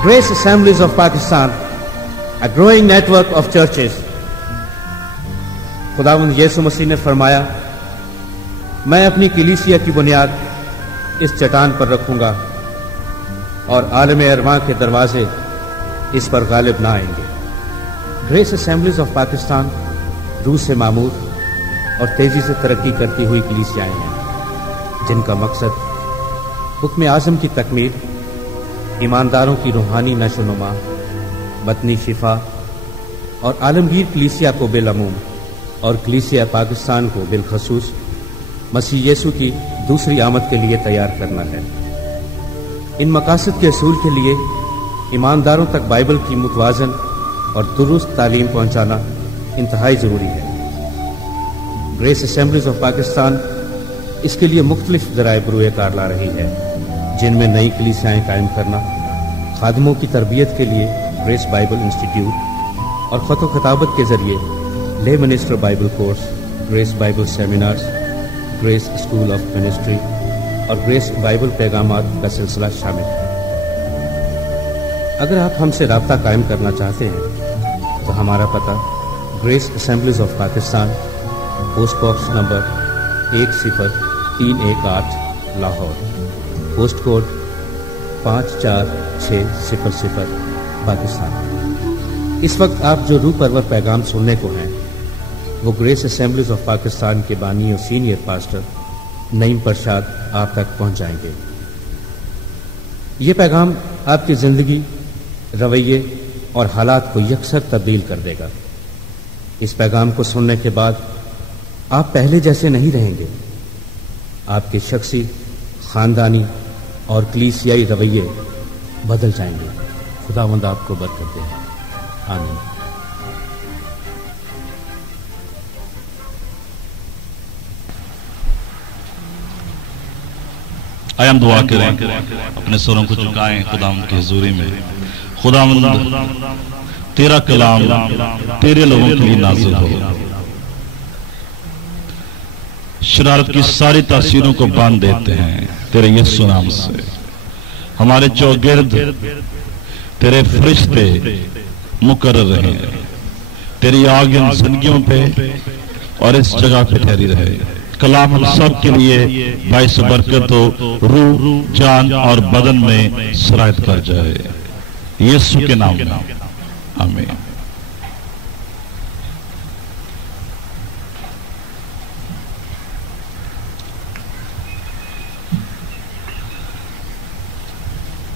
Grace Assemblies of Pakistan, a growing network of churches. खुदावंद यीशु मसीह ने फरमाया, मैं अपनी कलीसिया की बुनियाद इस चट्टान पर रखूंगा और आलम अरवां के दरवाजे इस पर गालिब ना आएंगे। ग्रेस असेंबलीज ऑफ पाकिस्तान रूस से मामूर और तेजी से तरक्की करती हुई कलीसियाएं हैं, जिनका मकसद हुक्म आज़म की तकमील, ईमानदारों की रूहानी नशोनुमा, बतनी शिफा और आलमगीर कलीसिया को बिलअमूम और कलीसिया पाकिस्तान को बिलखसूस मसीह यीशु की दूसरी आमद के लिए तैयार करना है। इन मकासद के असूल के लिए ईमानदारों तक बाइबल की मुतवाज़न और दुरुस्त तालीम पहुंचाना इंतहाई ज़रूरी है। ग्रेस असेंबलीज ऑफ पाकिस्तान इसके लिए मुख्तलिफ ज़राए बरूए कार ला रही है, जिनमें नई कलीसियाएँ कायम करना, खादमों की तरबियत के लिए ग्रेस बाइबल इंस्टीट्यूट और ख़त व खिताबत के ज़रिए ले minister Bible course, grace Bible seminars, grace school of ministry और ग्रेस बाइबल पैगामात का सिलसिला शामिल है। अगर आप हमसे राब्ता कायम करना चाहते हैं तो हमारा पता grace assemblies of Pakistan, post box number 10318 Lahore, post code 54600 Pakistan. इस वक्त आप जो रूह परवर पैगाम सुनने को हैं वो ग्रेस असेंबलीज ऑफ पाकिस्तान के बानी और सीनियर पास्टर नईम प्रसाद आप तक पहुंच जाएंगे। ये पैगाम आपकी जिंदगी, रवैये और हालात को यकसर तब्दील कर देगा। इस पैगाम को सुनने के बाद आप पहले जैसे नहीं रहेंगे। आपके शख्सी, खानदानी और कलीसियाई रवैये बदल जाएंगे। खुदावंद आपको बरकत दे। आमीन। आइए हम दुआ करें, अपने सरों को झुकाएं खुदावंद की हुजूरी में। खुदावंद, तेरा कलाम तेरे लोगों के लिए नाज़िल हो, शरारत की सारी तासीरों को बांध देते हैं तेरे यीशु नाम से। हमारे चौगिर्द तेरे फरिश्ते मुकर्रर रहे, तेरी आग इन जिंदगियों पे और इस जगह पे ठहरी रहे। कलाम हम सब के लिए बाइस बरकत हो, रूह, जान और बदन में सरायत कर जाए, यीशु के नाम में आमीन।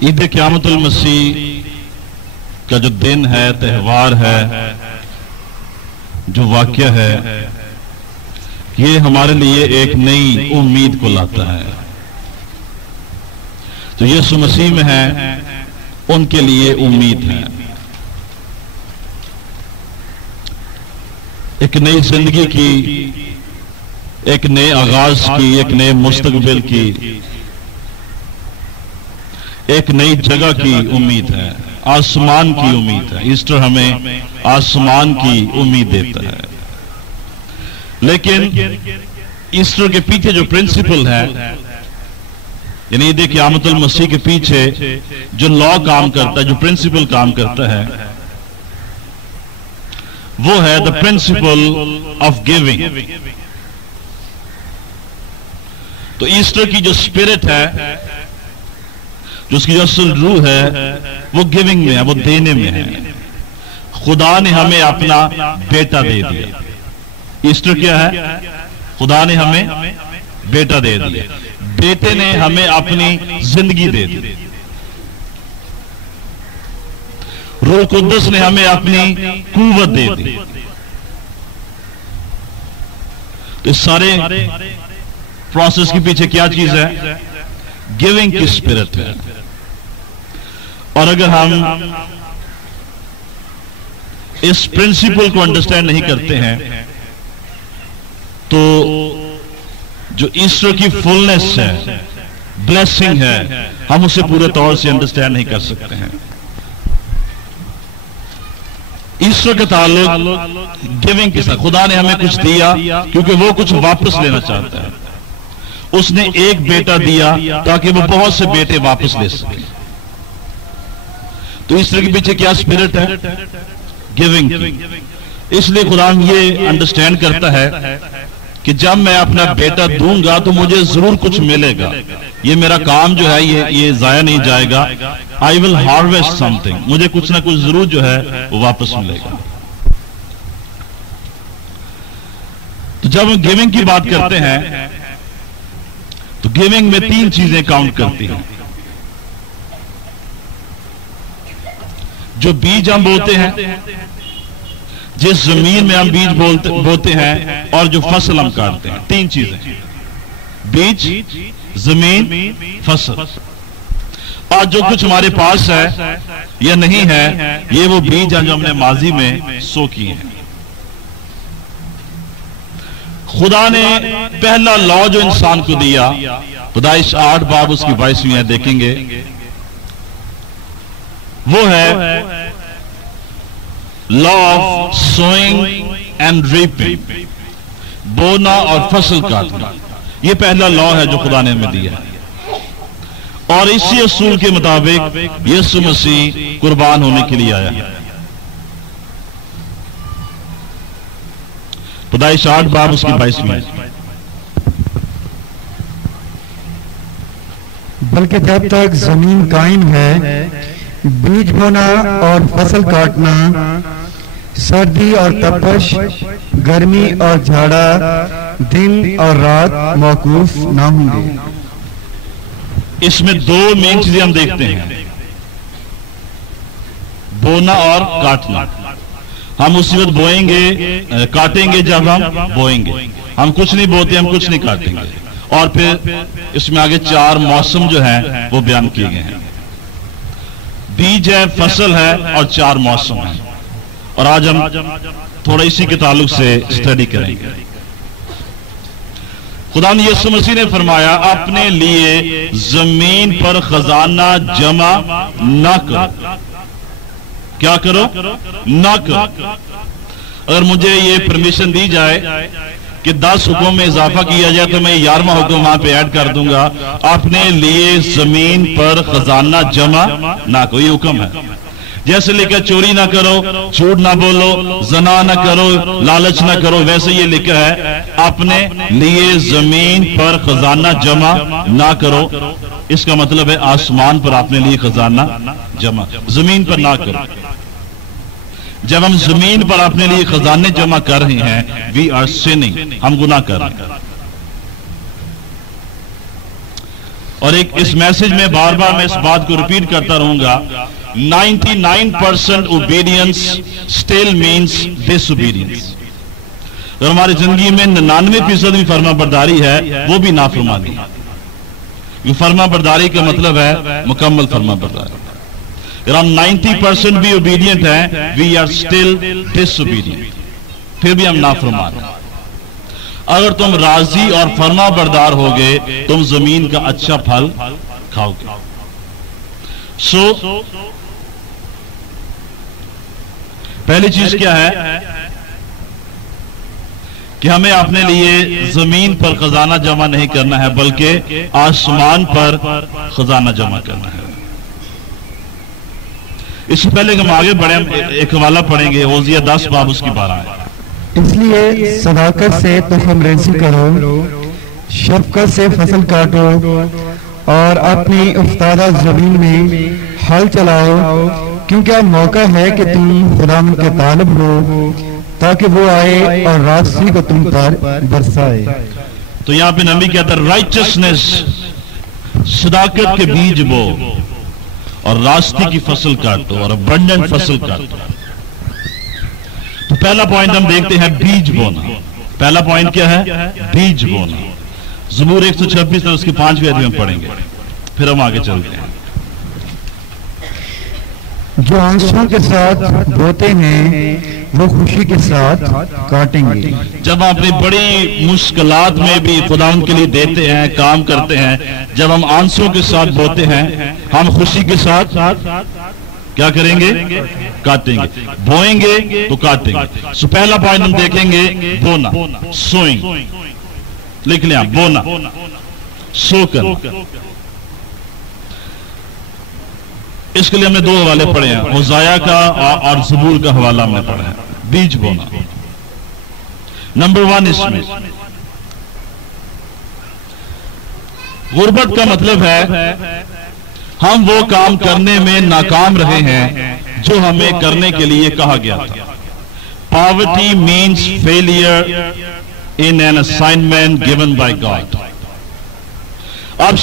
ईद क़यामतुल मसीह का जो दिन है, त्यौहार है, जो वाक़या है, ये हमारे लिए एक नई उम्मीद को लाता है। जो यीशु मसीह में है उनके लिए उम्मीद है, एक नई जिंदगी की, एक नए आगाज की, एक नए मुस्तकबिल की, एक नई जगह की उम्मीद है, आसमान की उम्मीद है। ईस्टर हमें आसमान की उम्मीद देता है। लेकिन ईस्टर के पीछे जो प्रिंसिपल है, यानी ईद क़यामतुल मसीह के पीछे जो लॉ काम करता है, जो प्रिंसिपल काम करता है, वो है द प्रिंसिपल ऑफ गिविंग। तो ईस्टर की जो स्पिरिट है, जो उसकी जो असल रूह है, वो गिविंग में है, वो देने में है। खुदा ने हमें अपना बेटा दे दिया। ईस्टर क्या है? खुदा ने हमें बेटा दे दिया, बेटे ने हमें अपनी जिंदगी दे दी, रूह कुद्दस ने हमें अपनी कुव्वत दे दी। तो इस सारे प्रोसेस के पीछे क्या चीज है? गिविंग की स्पिरिट है। और अगर हम इस प्रिंसिपल को अंडरस्टैंड नहीं करते हैं तो जो ईश्वर की फुलनेस है, ब्लेसिंग है, हम उसे पूरे तौर से अंडरस्टैंड नहीं कर सकते हैं। ईश्वर का ताल्लुक गिविंग के साथ, खुदा ने हमें कुछ दिया क्योंकि वो कुछ वापस लेना चाहता है। उसने एक बेटा दिया ताकि वो बहुत से बेटे वापस ले सके। तो इस तरह के पीछे क्या स्पिरिट है? गिविंग की। इसलिए खुदा ये अंडरस्टैंड करता है कि जब मैं अपना बेटा दूंगा तो मुझे जरूर कुछ मिलेगा, ये मेरा काम जो है ये जाया नहीं जाएगा। आई विल हार्वेस्ट समथिंग, मुझे कुछ ना कुछ जरूर जो है वो वापस मिलेगा। तो जब हम गिविंग की बात करते हैं तो गिविंग में 3 चीजें काउंट करती हैं। जो बीज हम बोते हैं, जिस जमीन में हम बीज बोते हैं, और जो फसल हम काटते हैं, 3 चीजें, बीज, जमीन, फसल। और जो कुछ हमारे पास है या नहीं है, ये वो बीज हैं जो हमने माजी में सो किए हैं। खुदा ने पहला लॉ जो इंसान को दिया, पैदाइश 8 बाब उसकी 22वीं देखेंगे, वो है law of sowing and reaping, बोना और फसल काटना। ये पहला लॉ है जो खुदा ने हमें दिया है, और इसी असूल के मुताबिक यीशु मसीह कुर्बान होने के लिए आया है। पैदाइश 8 बाब उसकी 22वीं। बल्कि जब तक जमीन कायम है, बीज बोना और फसल काटना, सर्दी और तपश, गर्मी और झाड़ा, दिन और रात मौकूफ ना होंगे। इसमें 2 मेन चीजें हम देखते हैं, बोना और काटना। हम उसी वक्त बोएंगे, काटेंगे जब हम बोएंगे। हम कुछ नहीं बोते, हम कुछ नहीं काटेंगे। और फिर इसमें आगे 4 मौसम जो हैं वो बयान किए गए हैं। बीज है, फसल है और 4 मौसम है। और आज हम थोड़ा इसी के ताल्लुक से स्टडी करेंगे। खुदा ने यीशु मसीह ने फरमाया, अपने लिए जमीन पर खजाना जमा ना करो। क्या करो? ना करो। अगर मुझे ये परमिशन दी जाए कि 10 हुक्म में इजाफा किया जाए तो मैं 11वां हुक्म वहां पे ऐड कर दूंगा, अपने लिए जमीन पर खजाना जमा ना करो। ये हुक्म है। जैसे लिखा चोरी ना करो, झूठ ना बोलो, जना ना करो, लालच ना करो, वैसे ये लिखा है अपने लिए जमीन पर खजाना जमा ना करो। इसका मतलब है आसमान पर अपने लिए खजाना जमा, जमीन पर ना करो। जब हम जमीन पर अपने लिए खजाने जमा कर रहे हैं, वी आर सिनिंग, हम गुनाह कर रहे हैं। और एक इस मैसेज में बार बार मैं इस बात को रिपीट करता रहूंगा, 99% ओबीडियंस स्टिल मीन्स डिसोबीडियंस। अगर हमारी जिंदगी में 99% भी फर्मा बरदारी है, वो भी नाफरमानी। फर्मा बरदारी का मतलब है मुकम्मल फर्मा बरदारी। अगर हम 90% भी ओबीडियंट हैं, वी आर स्टिल डिसोबीडियंट, फिर भी हम नाफरमान हैं। अगर तुम राजी और फर्मा बरदार होगे, तुम जमीन का अच्छा फल खाओगे। पहली चीज क्या है कि हमें अपने लिए जमीन पर खजाना जमा नहीं करना है, बल्कि आसमान पर खजाना जमा करना है। इससे पहले हम आगे बढ़े, एक हवाला पढ़ेंगे, ओजिया 10 बाब उसकी 12 है। इसलिए सदाकत से तुम रेंसी करो, शफकत से फसल काटो और अपनी उफ्तादा जमीन में हल चलाओ, क्योंकि अब मौका है कि तुम खुदावंद के तालिब हो, ताकि वो आए और रास्ते को तुम पर बरसाए। तो यहाँ पे नबी कहता है राइचसनेस, सदाकत के बीज बो और रास्ते की फसल काटो और अबंडेंट फसल काटो। तो पहला पॉइंट हम देखते हैं बीज बोना। पहला पॉइंट क्या है? बीज बोना। ज़बूर 126 और उसकी 5वीं आयत में पढ़ेंगे, फिर हम आगे चलते हैं। जो आंसुओं के साथ बोते हैं, वो खुशी के साथ काटेंगे। जब हम अपनी बड़ी मुश्किलात में भी खुदावंद के लिए देते हैं, काम करते हैं, जब हम आंसुओं के साथ बोते हैं, हम खुशी के साथ क्या करेंगे? काटेंगे। बोएंगे तो काटेंगे। सो पहला पॉइंट हम देखेंगे बोना, सोइंग। लिख लिया, बोना, सो करना। اس کے لیے ہم نے 2 حوالے پڑھے ہیں، ہوزایا کا اور زبور کا حوالہ ہم نے پڑھا ہے۔ بیج بونا نمبر 1 اس میں غربت کا مطلب ہے ہم وہ کام کرنے میں ناکام رہے ہیں جو ہمیں کرنے کے لیے کہا گیا تھا۔ Poverty means failure in an assignment given by God۔ اب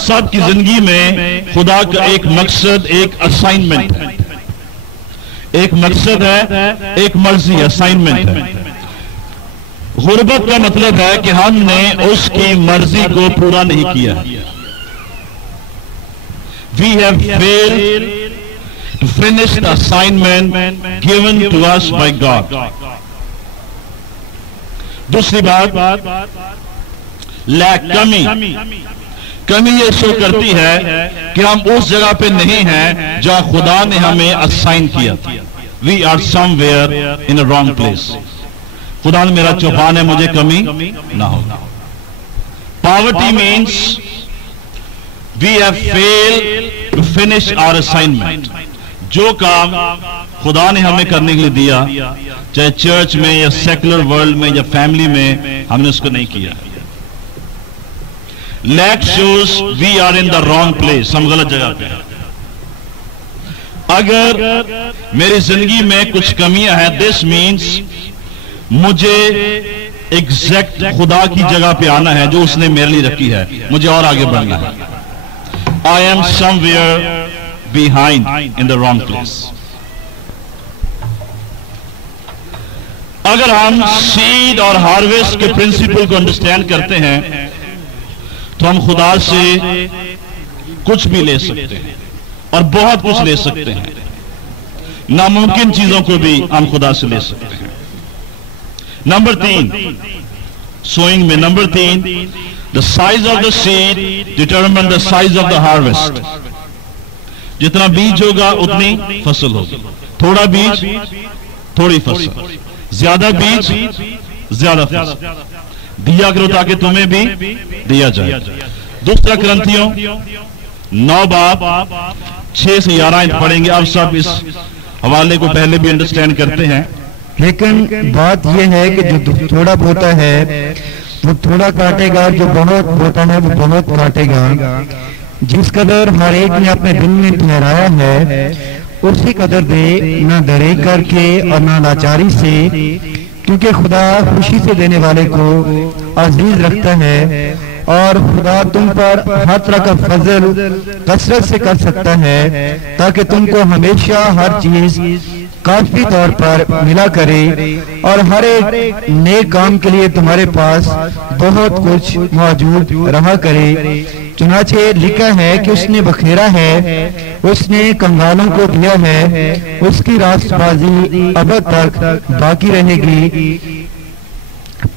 سب کی زندگی میں خدا کا ایک مقصد، ایک اسائنمنٹ ہے، ایک مقصد ہے، ایک مرضی، اسائنمنٹ ہے۔ غربت کا مطلب ہے کہ ہم نے اس کی مرضی کو پورا نہیں کیا۔ We have failed to finish the assignment given to us by God۔ دوسری بات، lack، کمی یہ شو کرتی ہے کہ ہم اس جگہ پہ نہیں ہیں جہاں خدا نے ہمیں اسائن کیا تھا۔ We are somewhere in a wrong place۔ خدا نے میرا چوپان ہے، مجھے کمی نہ ہو۔ Poverty means we have failed to finish our assignment۔ جو کام خدا نے ہمیں کرنے کے لیے دیا، چاہے چرچ میں یا سیکولر ورلڈ میں یا فیملی میں، ہم نے اس کو نہیں کیا۔ Lack shows we are in the wrong place، ہم غلط جگہ پہ ہیں۔ اگر میری زندگی میں کچھ کمیاں ہیں، this means مجھے ایگزیکٹ خدا کی جگہ پہ آنا ہے جو اس نے میرے لیے رکھی ہے، مجھے اور آگے بڑھنا ہے۔ I am somewhere behind in the wrong place۔ اگر ہم سیڈ اور ہارویسٹ کے پرنسپل کو انڈرسٹینڈ کرتے ہیں تو ہم خدا سے کچھ بھی لے سکتے ہیں اور بہت کچھ لے سکتے ہیں۔ ناممکن چیزوں کو بھی ہم خدا سے لے سکتے ہیں۔ نمبر 3 سوئنگ میں، number 3 the size of the seed determine the size of the harvest۔ جتنا بیج ہوگا اتنی فصل ہوگی، تھوڑا بیج تھوڑی فصل، زیادہ بیج زیادہ فصل۔ دیا کرو تاکہ تمہیں بھی دیا جائے۔ دوسرا کرنتھیوں 9 باب 6 سے 11 پڑھیں گے۔ آپ سب اس حوالے کو پہلے بھی انڈرسٹینڈ کرتے ہیں، لیکن بات یہ ہے کہ جو تھوڑا بوتا ہے وہ تھوڑا کاٹے گا، جو بہت بوتا ہے وہ بہت کاٹے گا۔ جس قدر ہر ایک نے اپنے دل میں ٹھہرایا ہے اسی قدر دے، نہ ڈرے کر کے اور نہ لاچاری سے، کیونکہ خدا خوشی سے دینے والے کو عزیز رکھتا ہے۔ اور خدا تم پر ہر طرح کا فضل کثرت سے کر سکتا ہے تاکہ تم کو ہمیشہ ہر چیز کافی طور پر ملا کرے اور ہر ایک نیک کام کے لیے تمہارے پاس بہت کچھ موجود رہا کرے۔ چنانچہ لکھا ہے کہ اس نے بخیرا ہے، اس نے کنگالوں کو دیا ہے، اس کی راست بازی ابد تک باقی رہے گی۔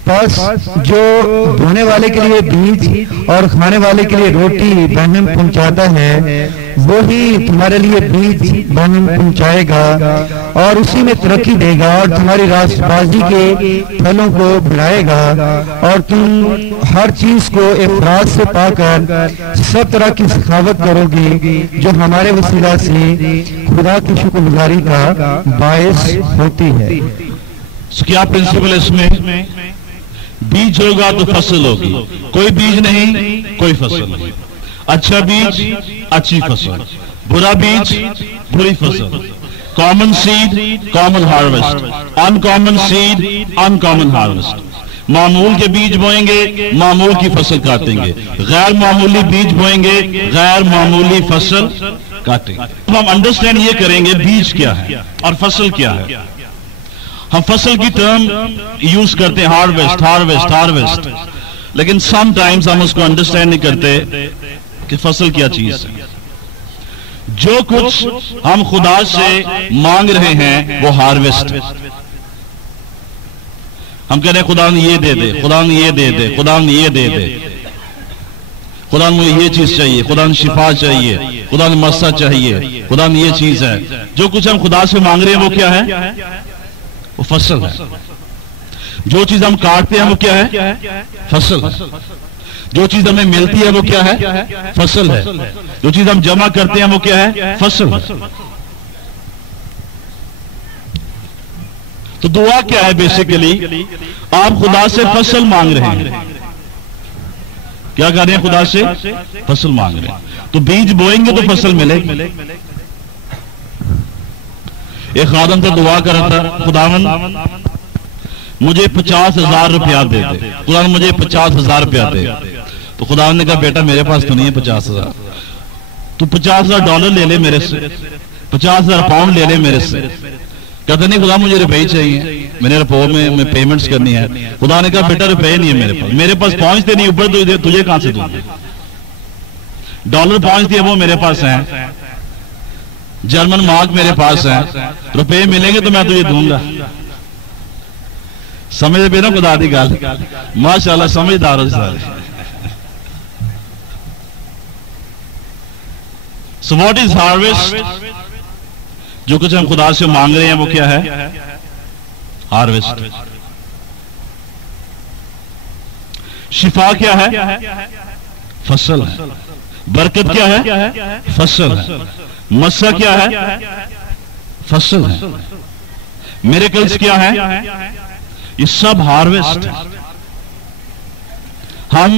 پس جو بونے والے کے لیے بیج اور کھانے والے کے لیے روٹی بہن پہنچاتا ہے، وہی تمہارے لیے بیج بہن پہنچائے گا اور اسی میں ترقی دے گا اور تمہاری راست بازی کے پھلوں کو بڑھائے گا، اور تم ہر چیز کو افراد سے پا کر سب طرح کی سخاوت کرو گے جو ہمارے وسیلہ سے خدا کی شکر گزاری کا باعث ہوتی ہے۔ کیا پرنسپل اس میں؟ بیج ہوگا تو فصل ہوگی، کوئی بیج نہیں کوئی فصل نہیں۔ اچھا بیج اچھی فصل، برا بیج بری فصل۔ Common seed common harvest, uncommon seed uncommon harvest. معمول کے بیج بوئیں گے، معمول کی فصل کاٹیں گے، غیر معمولی بیج بوئیں گے، غیر معمولی فصل کاٹیں گے۔ ہم انڈرسٹینڈ یہ کریں گے بیج کیا ہے اور فصل کیا ہے۔ ہم فصل کی ٹرم یوز کرتے ہیں ہارویسٹ ہارویسٹ ہارویسٹ، لیکن سم ٹائمز ہم اس کو انڈرسٹینڈ نہیں کرتے کہ فصل کیا چیز ہے۔ جو کچھ ہم خدا سے مانگ رہے ہیں وہ ہارویسٹ ہے۔ ہم کہہ رہے ہیں خدا نے یہ دے دے، خدا نے یہ دے دے، خدا نے یہ دے دے، خدا نے مجھے یہ چیز چاہیے، خدا نے شفا چاہیے، خدا نے مسا چاہیے، خدا نے یہ چیز ہے۔ جو کچھ ہم خدا سے مانگ رہے ہیں وہ کیا ہے؟ وہ فصل ہے۔ جو چیز ہم کاٹتے ہیں وہ کیا ہے؟ فصل ہے۔ जो चीज हमें मिलती है वो क्या है? फसल है। जो चीज हम जमा करते हैं वो क्या है? फसल है। तो दुआ क्या है? बेसिकली आप खुदा से फसल मांग रहे हैं। क्या कर रहे हैं? खुदा से फसल मांग रहे हैं। तो बीज बोएंगे तो फसल मिलेगी। एक खादम से दुआ कर रहा था, खुदावन मुझे 50,000 रुपया दे दे, खुदावन मुझे 50,000 रुपया दे। तो खुदावन ने कहा बेटा मेरे पास तो नहीं है 50,000, तू $50,000 ले ले मेरे से, 50,000 पाउंड ले ले मेरे से। कहते नहीं खुदा मुझे रुपए चाहिए, मैंने रुपयों में पेमेंट्स करनी है। खुदा ने कहा बेटा रुपए नहीं है मेरे पास पहुंचते नहीं ऊपर, तो तुझे कहां से दूंगा? डॉलर पहुंचती है वो मेरे पास है, जर्मन मार्क मेरे पास है, रुपए मिलेंगे तो मैं तुझे दूंगा। समझ पे ना खुदा दी गल? माशाल्लाह समझदार हो सारे। So what is harvest? जो कुछ हम खुदा से मांग रहे हैं वो क्या है? हार्वेस्ट। शिफा क्या है? फसल है। बरकत क्या है? फसल है। मस्सा क्या है? फसल है। मिरेकल्स क्या है? ये सब हार्वेस्ट है। हम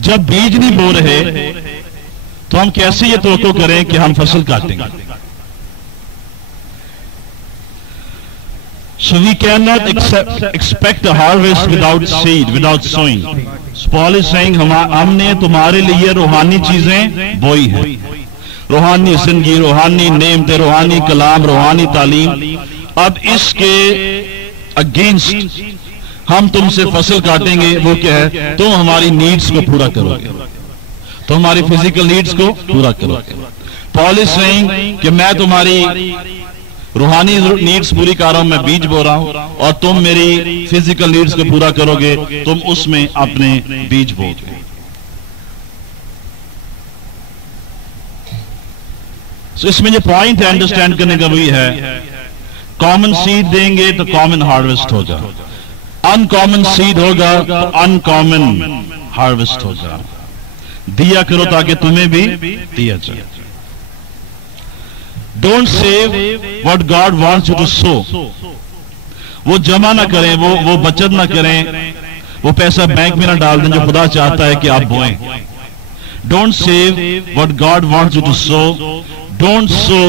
जब बीज नहीं बो रहे तो हम कैसे ये तवक्को करें कि हम फसल काटेंगे? So we cannot expect a harvest without seed, without sowing. So Paul is saying हमने तुम्हारे लिए रूहानी चीजें बोई हैं, रूहानी जिंदगी, रूहानी नेमतें, रूहानी कलाम, रूहानी तालीम। अब इसके अगेंस्ट हम तुमसे फसल काटेंगे। वो क्या है? तुम हमारी नीड्स को पूरा करोगे, तो हमारी फिजिकल नीड्स को पूरा करोगे। पॉल इज सेइंग कि मैं तुम्हारी रूहानी नीड्स पूरी कर रहा हूं, मैं बीज बो रहा हूं, और तुम मेरी फिजिकल नीड्स को पूरा करोगे, तुम उसमें अपने बीज बोगे। So इसमें जो पॉइंट है अंडरस्टैंड करने का वही है, कॉमन सीड देंगे तो कॉमन हार्वेस्ट होगा, अनकॉमन सीड होगा तो अनकॉमन हार्वेस्ट होगा। दिया करो ताकि तुम्हें भी दिया जाए। Don't save what God wants you to sow. वो जमा ना करें, वो बचत ना करें, वो पैसा बैंक में ना डाल दें जो खुदा चाहता है कि आप बोएं। Don't save what God wants you to sow, don't sow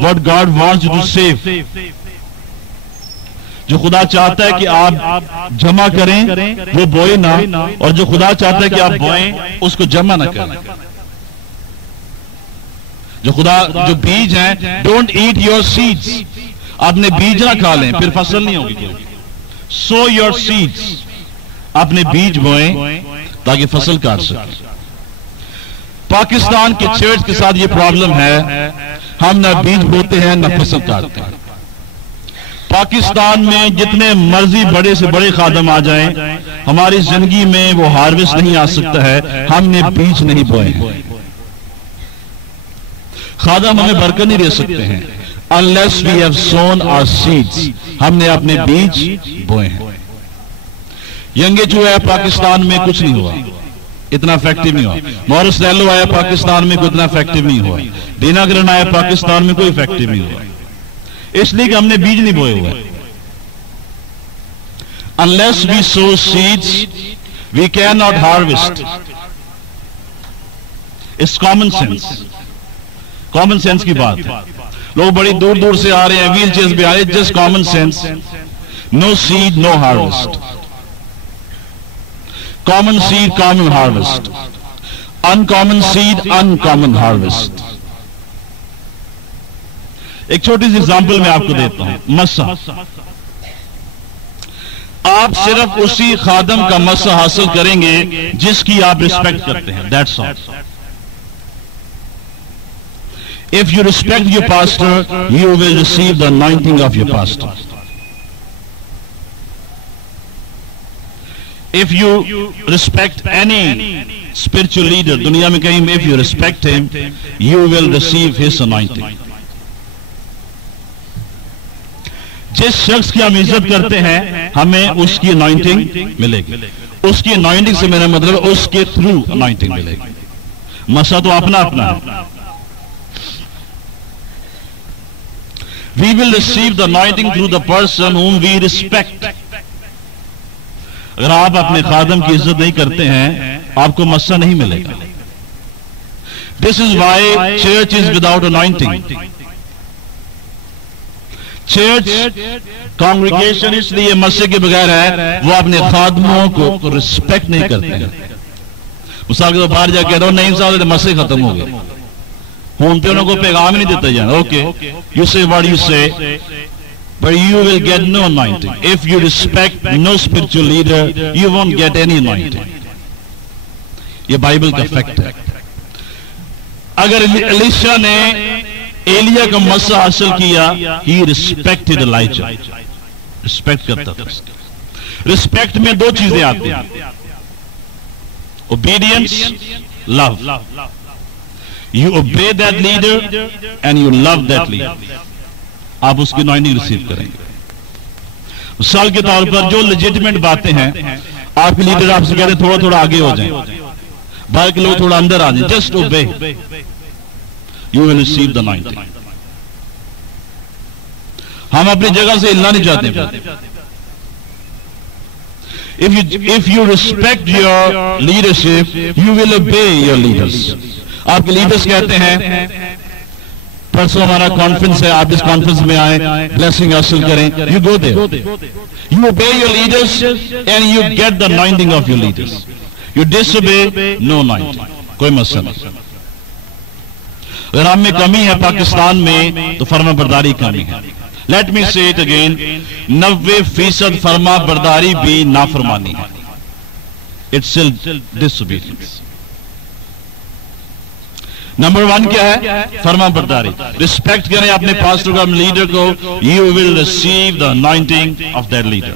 what God wants you to save. जो खुदा चाहता है कि आप जमा करें वो बोए ना, और जो खुदा चाहता है कि आप बोएं उसको जमा ना करें। जो बीज हैं, डोंट ईट योर सीड्स। आपने बीज ना खा लें फिर फसल नहीं होगी। सो योर सीड्स, आपने बीज बोएं ताकि फसल काट सके। पाकिस्तान के चर्च के साथ ये प्रॉब्लम है, हम ना बीज बोते हैं ना फसल काटते हैं। पाकिस्तान में जितने मर्जी बड़े से बड़े खादम आ जाएं, हमारी जिंदगी में वो हार्वेस्ट नहीं आ सकता है, हमने बीज नहीं बोए हैं। खादम हमें बरकत नहीं दे सकते हैं unless we have sown our seeds, हमने अपने बीज बोए हैं। यंगे जो है पाकिस्तान में कुछ नहीं हुआ, इतना इफेक्टिव नहीं हुआ। मॉरिस लैलो आया पाकिस्तान में, कोई इतना इफेक्टिव नहीं हुआ। दिनाकरन आया पाकिस्तान में, कोई इफेक्टिव नहीं हुआ, इसलिए कि हमने बीज नहीं बोए हुए। Unless we sow seeds, we cannot harvest. It's common sense. Common sense की बात है। लोग बड़ी दूर दूर से आ रहे हैं, व्हील चेयर्स पे आ रहे हैं, just common sense. No seed no harvest, common seed common harvest, uncommon seed uncommon harvest. एक छोटी सी एग्जांपल मैं आपको देता हूं। मस्सा, आप सिर्फ उसी खादम का मस्सा हासिल करेंगे जिसकी आप रिस्पेक्ट करते हैं, that's all. If you respect your pastor, you will receive the anointing of your pastor. If you respect any spiritual leader, दुनिया में कहीं, if you respect him, you will receive his anointing. जिस शख्स की हम इज्जत करते हैं हमें उसकी अनॉइंटिंग मिलेगी। उसकी अनॉइंटिंग से मेरा मतलब उसके थ्रू अनॉइंटिंग मिलेगी। मसला तो अपना अपना है। We will receive the anointing through the person whom we respect. अगर आप अपने खादम की इज्जत नहीं करते हैं आपको मस्सा नहीं मिलेगा। This is why church is without anointing. Church congregation इसलिए मस्से के बगैर है, वो अपने खादमों को रिस्पेक्ट नहीं करते हैं। मिसाल के तो बाहर जाके कह रहा हूं नहीं साहब मस्से खत्म हो गए, होम पे उनको पैगाम नहीं देते जाना। ओके, यू से व्हाट यू से, but you will get no anointing. If you respect no spiritual leader, you won't get any anointing. ये बाइबल का फैक्ट है। अगर एलीशा ने एलिया का मस्सा हासिल किया, he respected Elijah, रिस्पेक्ट करता था। रिस्पेक्ट में दो चीजें आती हैं, obedience, love. You obey that leader and you love that leader. आप उसकी अनॉइंटिंग रिसीव करेंगे। मिसाल के तौर पर जो लेजिटिमेट बातें हैं, आपके लीडर आपसे कहते हैं थोड़ा थोड़ा आगे हो जाएं, बाहर के लोग थोड़ा अंदर आ जाएं, just obey, you will receive the anointing. हम अपनी जगह से हिलना नहीं चाहते। If you respect your leadership, you will obey your leaders. आपके लीडर्स कहते हैं परसों हमारा कॉन्फ्रेंस है, आप इस कॉन्फ्रेंस में आए, ब्लेसिंग हासिल करें, you go there, you obey your leaders and you get the anointing of your leaders. You disobey, no anointing, कोई मसला नहीं। अगर हम में कमी है पाकिस्तान में तो फर्मा बरदारी कमी है। लेट मी से इट अगेन, 90% फर्मा बरदारी भी नाफरमानी है। It's disobedience. नंबर 1 क्या है? फर्मा बरदारी। रिस्पेक्ट करें अपने पास्टर को, अपने लीडर को, you will receive the anointing of that leader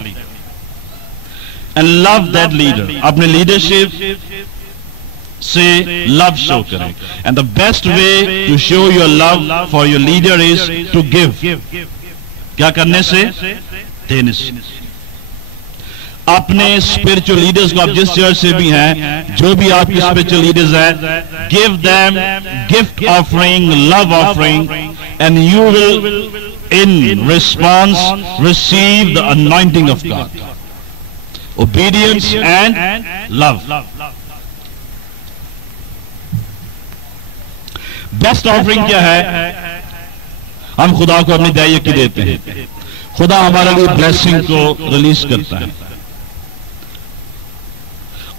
and love that leader. अपने लीडरशिप से लव शो करें। And the best way to show your love for your leader is to give. क्या करने से? देने से। अपने स्पिरिचुअल लीडर्स को, आप जिस चर्च से भी हैं, जो भी आपके स्पिरिचुअल लीडर्स हैं, give them gift offering, love offering, and you will in response receive the anointing of God, obedience and love. Best offering क्या है? हम खुदा को अपनी दायित्व देते हैं। खुदा हमारे लिए ब्लेसिंग को रिलीज करता है,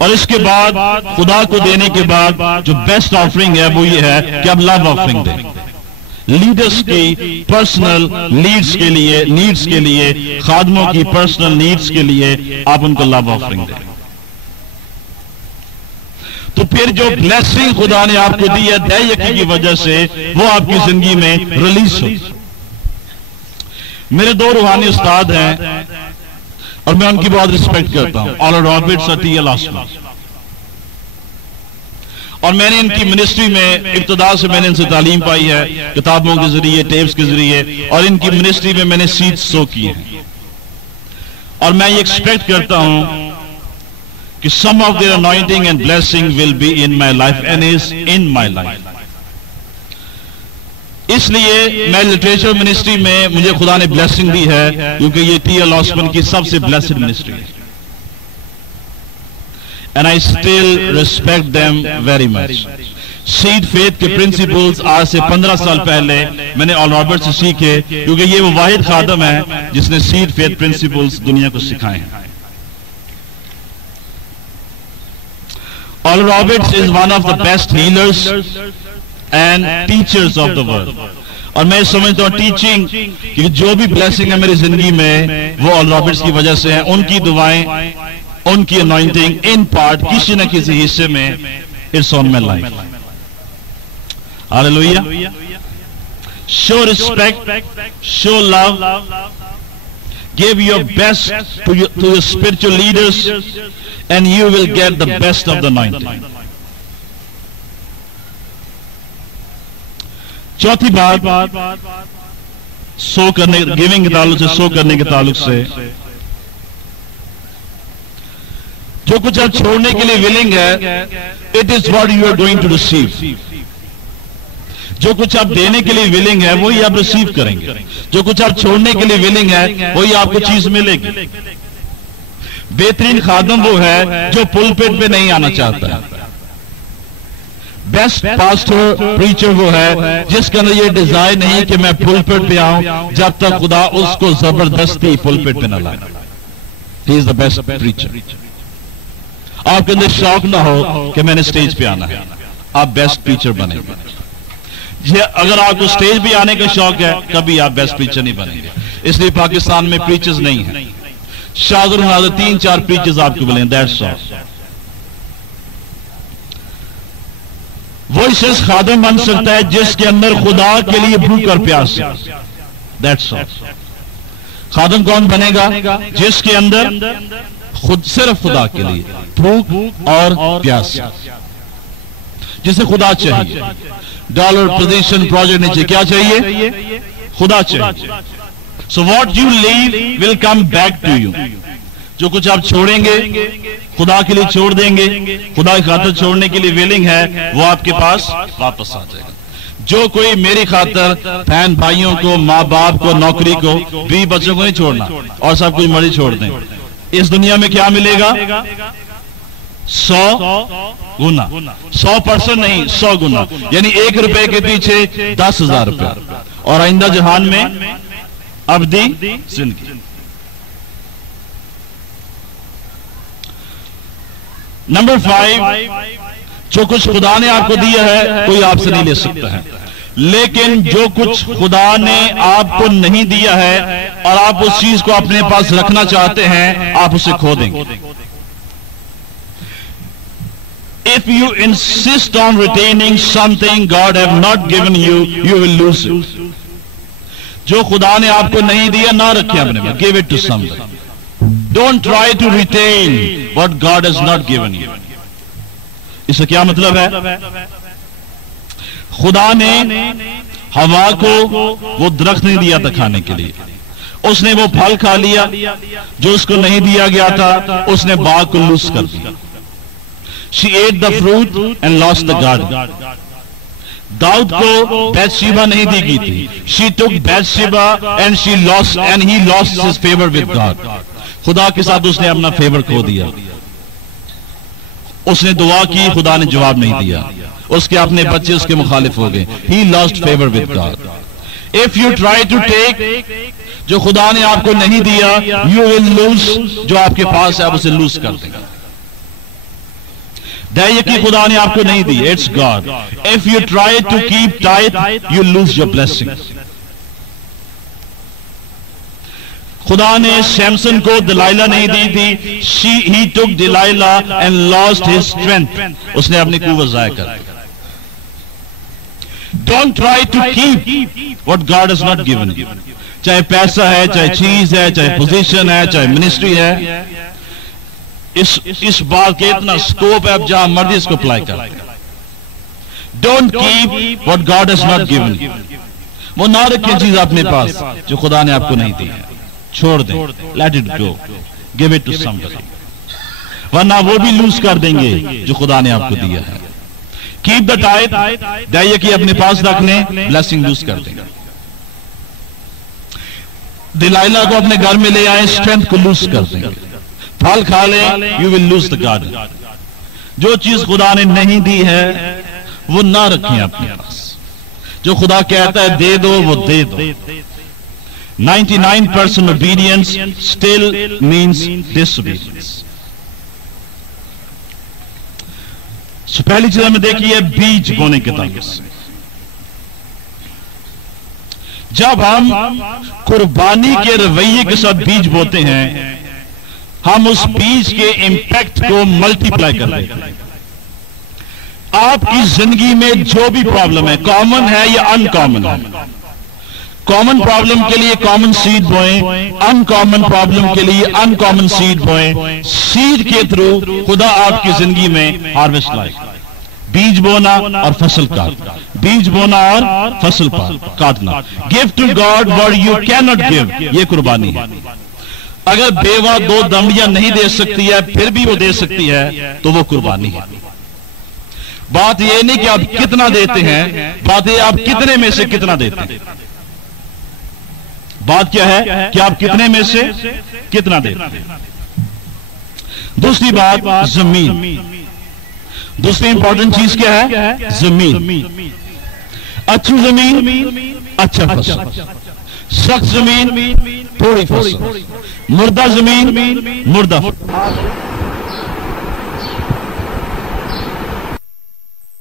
और इसके बाद खुदा को देने के बाद जो बेस्ट ऑफरिंग है वो ये है कि आप लव ऑफरिंग दें। लीडर्स की पर्सनल नीड्स के लिए, खादमों की पर्सनल नीड्स के लिए आप उनको लव ऑफरिंग दें। तो फिर जो ब्लेसिंग खुदा ने आपको दी है दैयकी की वजह से, वो आपकी जिंदगी में रिलीज हो। मेरे 2 रूहानी उस्ताद हैं और मैं उनकी बहुत रिस्पेक्ट करता हूं, ऑलर रॉबर्ट्स और टी.एल. ऑस्मान। और मैंने इनकी मिनिस्ट्री में इब्तिदा से मैंने इनसे तालीम पाई है, किताबों के जरिए, टेप्स के जरिए, और इनकी मिनिस्ट्री में मैंने सीड्स सो किए हैं। और मैं ये एक्सपेक्ट करता हूं कि some of their anointing and blessing will be in my life and is in my life. इसलिए मैं लिटरेचर मिनिस्ट्री में मुझे खुदा ने ब्लेसिंग दी है, क्योंकि ये टी.एल. ऑस्मान की सबसे ब्लेस्ड मिनिस्ट्री है, and I still respect them very much. Seed faith के प्रिंसिपल्स आज से 15 साल पहले मैंने ऑल रॉबर्ट से सीखे, क्योंकि ये वो वाहिद खादम है जिसने सीड फेथ प्रिंसिपल्स दुनिया को सिखाए हैं। Oral Roberts is one of the best healers and teachers of the world. और मैं समझता हूँ टीचिंग कि जो भी ब्लेसिंग है मेरी जिंदगी में वो ऑल रॉबर्ट्स की वजह से है। उनकी दुआएं, उनकी अनॉइंटिंग इन पार्ट किसी न किसी हिस्से में it's on my life. Hallelujah. Show respect, show love, give your best to your spiritual leaders and you will get the best of the anointing. चौथी बात, सो करने, गिविंग के ताल्लुक से, सो करने के ताल्लुक से, जो कुछ आप छोड़ने के लिए विलिंग है, it is what you are going to receive. जो कुछ आप देने के लिए विलिंग है वही आप रिसीव करेंगे, जो कुछ आप छोड़ने के लिए विलिंग है वही आपको चीज मिलेगी। बेहतरीन खादम वो है जो पुलपिट पे नहीं आना चाहता है। बेस्ट पास्टर प्रीचर वो है जिसके अंदर ये डिजायर नहीं कि मैं पुलपिट पे आऊं जब तक खुदा उसको जबरदस्ती पुलपिट पे न लाए। He is the best preacher. आपके अंदर शौक ना हो कि मैंने स्टेज पे आना है, आप बेस्ट प्रीचर बनेंगे। अगर आपको स्टेज पे आने का शौक है कभी आप बेस्ट प्रीचर नहीं बनेंगे। इसलिए पाकिस्तान में प्रीचर्स नहीं है। शागिर 3-4 प्रीचर्स आपको मिलेंगे, दैट्स ऑल। वो इस खादम बन सकता है जिसके अंदर खुदा के लिए भूख और प्यास है, दैट्स ऑल। खादम कौन बनेगा? जिसके अंदर खुद सिर्फ खुदा के लिए भूख और प्यास, जिसे खुदा चाहिए। डॉलर, पोजीशन, प्रोजेक्ट नहीं चाहिए, क्या चाहिए? खुदा चाहिए। So what you leave will come back to you. जो कुछ आप छोड़ेंगे खुदा के लिए छोड़ देंगे, खुदा की खातिर छोड़ने के लिए विलिंग है, वो आपके पास वापस आ जाएगा। जो कोई मेरी खातिर बहन भाइयों को, माँ बाप को, नौकरी को, बीवी बच्चों को नहीं छोड़ना और सब कुछ मर्जी छोड़ दें, इस दुनिया में क्या मिलेगा? 100 गुना। 100% नहीं, 100 गुना, यानी 1 रुपए के पीछे 10,000 रुपया, और आइंदा जहान में अब्दी जिंदगी। नंबर 5, जो कुछ खुदा ने आपको दिया है कोई आपसे नहीं ले सकता है, लेकिन जो कुछ खुदा ने आपको नहीं दिया है और आप उस चीज को अपने पास रखना चाहते हैं, आप उसे खो देंगे। If you insist on retaining something God have not given you, you will lose it. जो खुदा ने आपको नहीं दिया ना रखे अपने में, give it to somebody. Don't try to retain what God has not given you. इससे क्या मतलब है? खुदा ने हवा को वो दरख्त नहीं दिया था खाने के लिए, उसने वो फल खा लिया जो उसको नहीं दिया गया था, उसने बाग को लूज कर दिया। She ate the fruit and lost the garden. Dawood को बैतशेबा नहीं दी गई थी। She took Bathsheba and he lost his favor with God. खुदा के साथ उसने अपना फेवर खो दिया। उसने दुआ की, खुदा ने जवाब नहीं दिया, उसके अपने बच्चे उसके मुखालिफ हो गए। He lost favor with God. If you try to take जो खुदा ने आपको नहीं दिया, you will lose जो आपके पास है, आप उसे लूज कर देंगे। दैय की खुदा ने आपको नहीं दी, it's God. If you try to keep tight, you lose your blessing. खुदा ने सैमसन को दलाइला नहीं दी थी। He took Delilah and lost his strength. उसने अपनी कुव्वत ज़ाया कर दी। Don't try to keep what God has not given you. चाहे पैसा है, चाहे चीज है, चाहे पोजीशन है, चाहे मिनिस्ट्री है, इस बात के इतना स्कोप है, आप जहां मर्जी इसको अप्लाई कर। Don't keep what God has not given you. वो ना रखें चीज अपने पास जो खुदा ने आपको नहीं दी है, छोड़ दें, let it go, give it to somebody, वरना वो भी लूज कर देंगे जो खुदा ने आपको दिया है। Keep the tithe, दैय की अपने पास रख लें, ब्लेसिंग लूज कर देंगे। दिलाइला को अपने घर में ले आए, स्ट्रेंथ को लूज कर देंगे। फल खा लें, you will lose the garden. जो चीज खुदा ने नहीं दी है वो ना रखें अपने पास। जो खुदा कहता है दे दो, वो दे दो। 99% obedience still means disobedience. So पहली चीज हमें देखी है बीज बोने के ताल्लुक से। जब हम कुर्बानी के रवैये के साथ बीज बोते हैं, हम उस बीज के इंपैक्ट को मल्टीप्लाई कर देते हैं। आपकी जिंदगी में जो भी प्रॉब्लम है, कॉमन है या अनकॉमन है, कॉमन प्रॉब्लम के लिए कॉमन सीड बोएं, अनकॉमन प्रॉब्लम के लिए अनकॉमन सीड बोएं। सीड के थ्रू खुदा आपकी जिंदगी में हार्वेस्ट लाए। बीज बोना और फसल काटना, बीज बोना और फसल काटना। Give to God what you can not give, ये कुर्बानी है। अगर बेवा 2 दमड़ियां नहीं दे सकती है फिर भी वो दे सकती है तो वो कुर्बानी है। बात ये नहीं कि आप कितना देते हैं, बात ये आप कितने में से कितना देते हैं। बात क्या है कि आप कितने में से कितना देते हैं। दूसरी बात जमीन, दूसरी इंपॉर्टेंट चीज क्या है, जमीन। अच्छी जमीन अच्छा फसल, सख्त जमीन थोड़ी फसल, मुर्दा जमीन मुर्दा।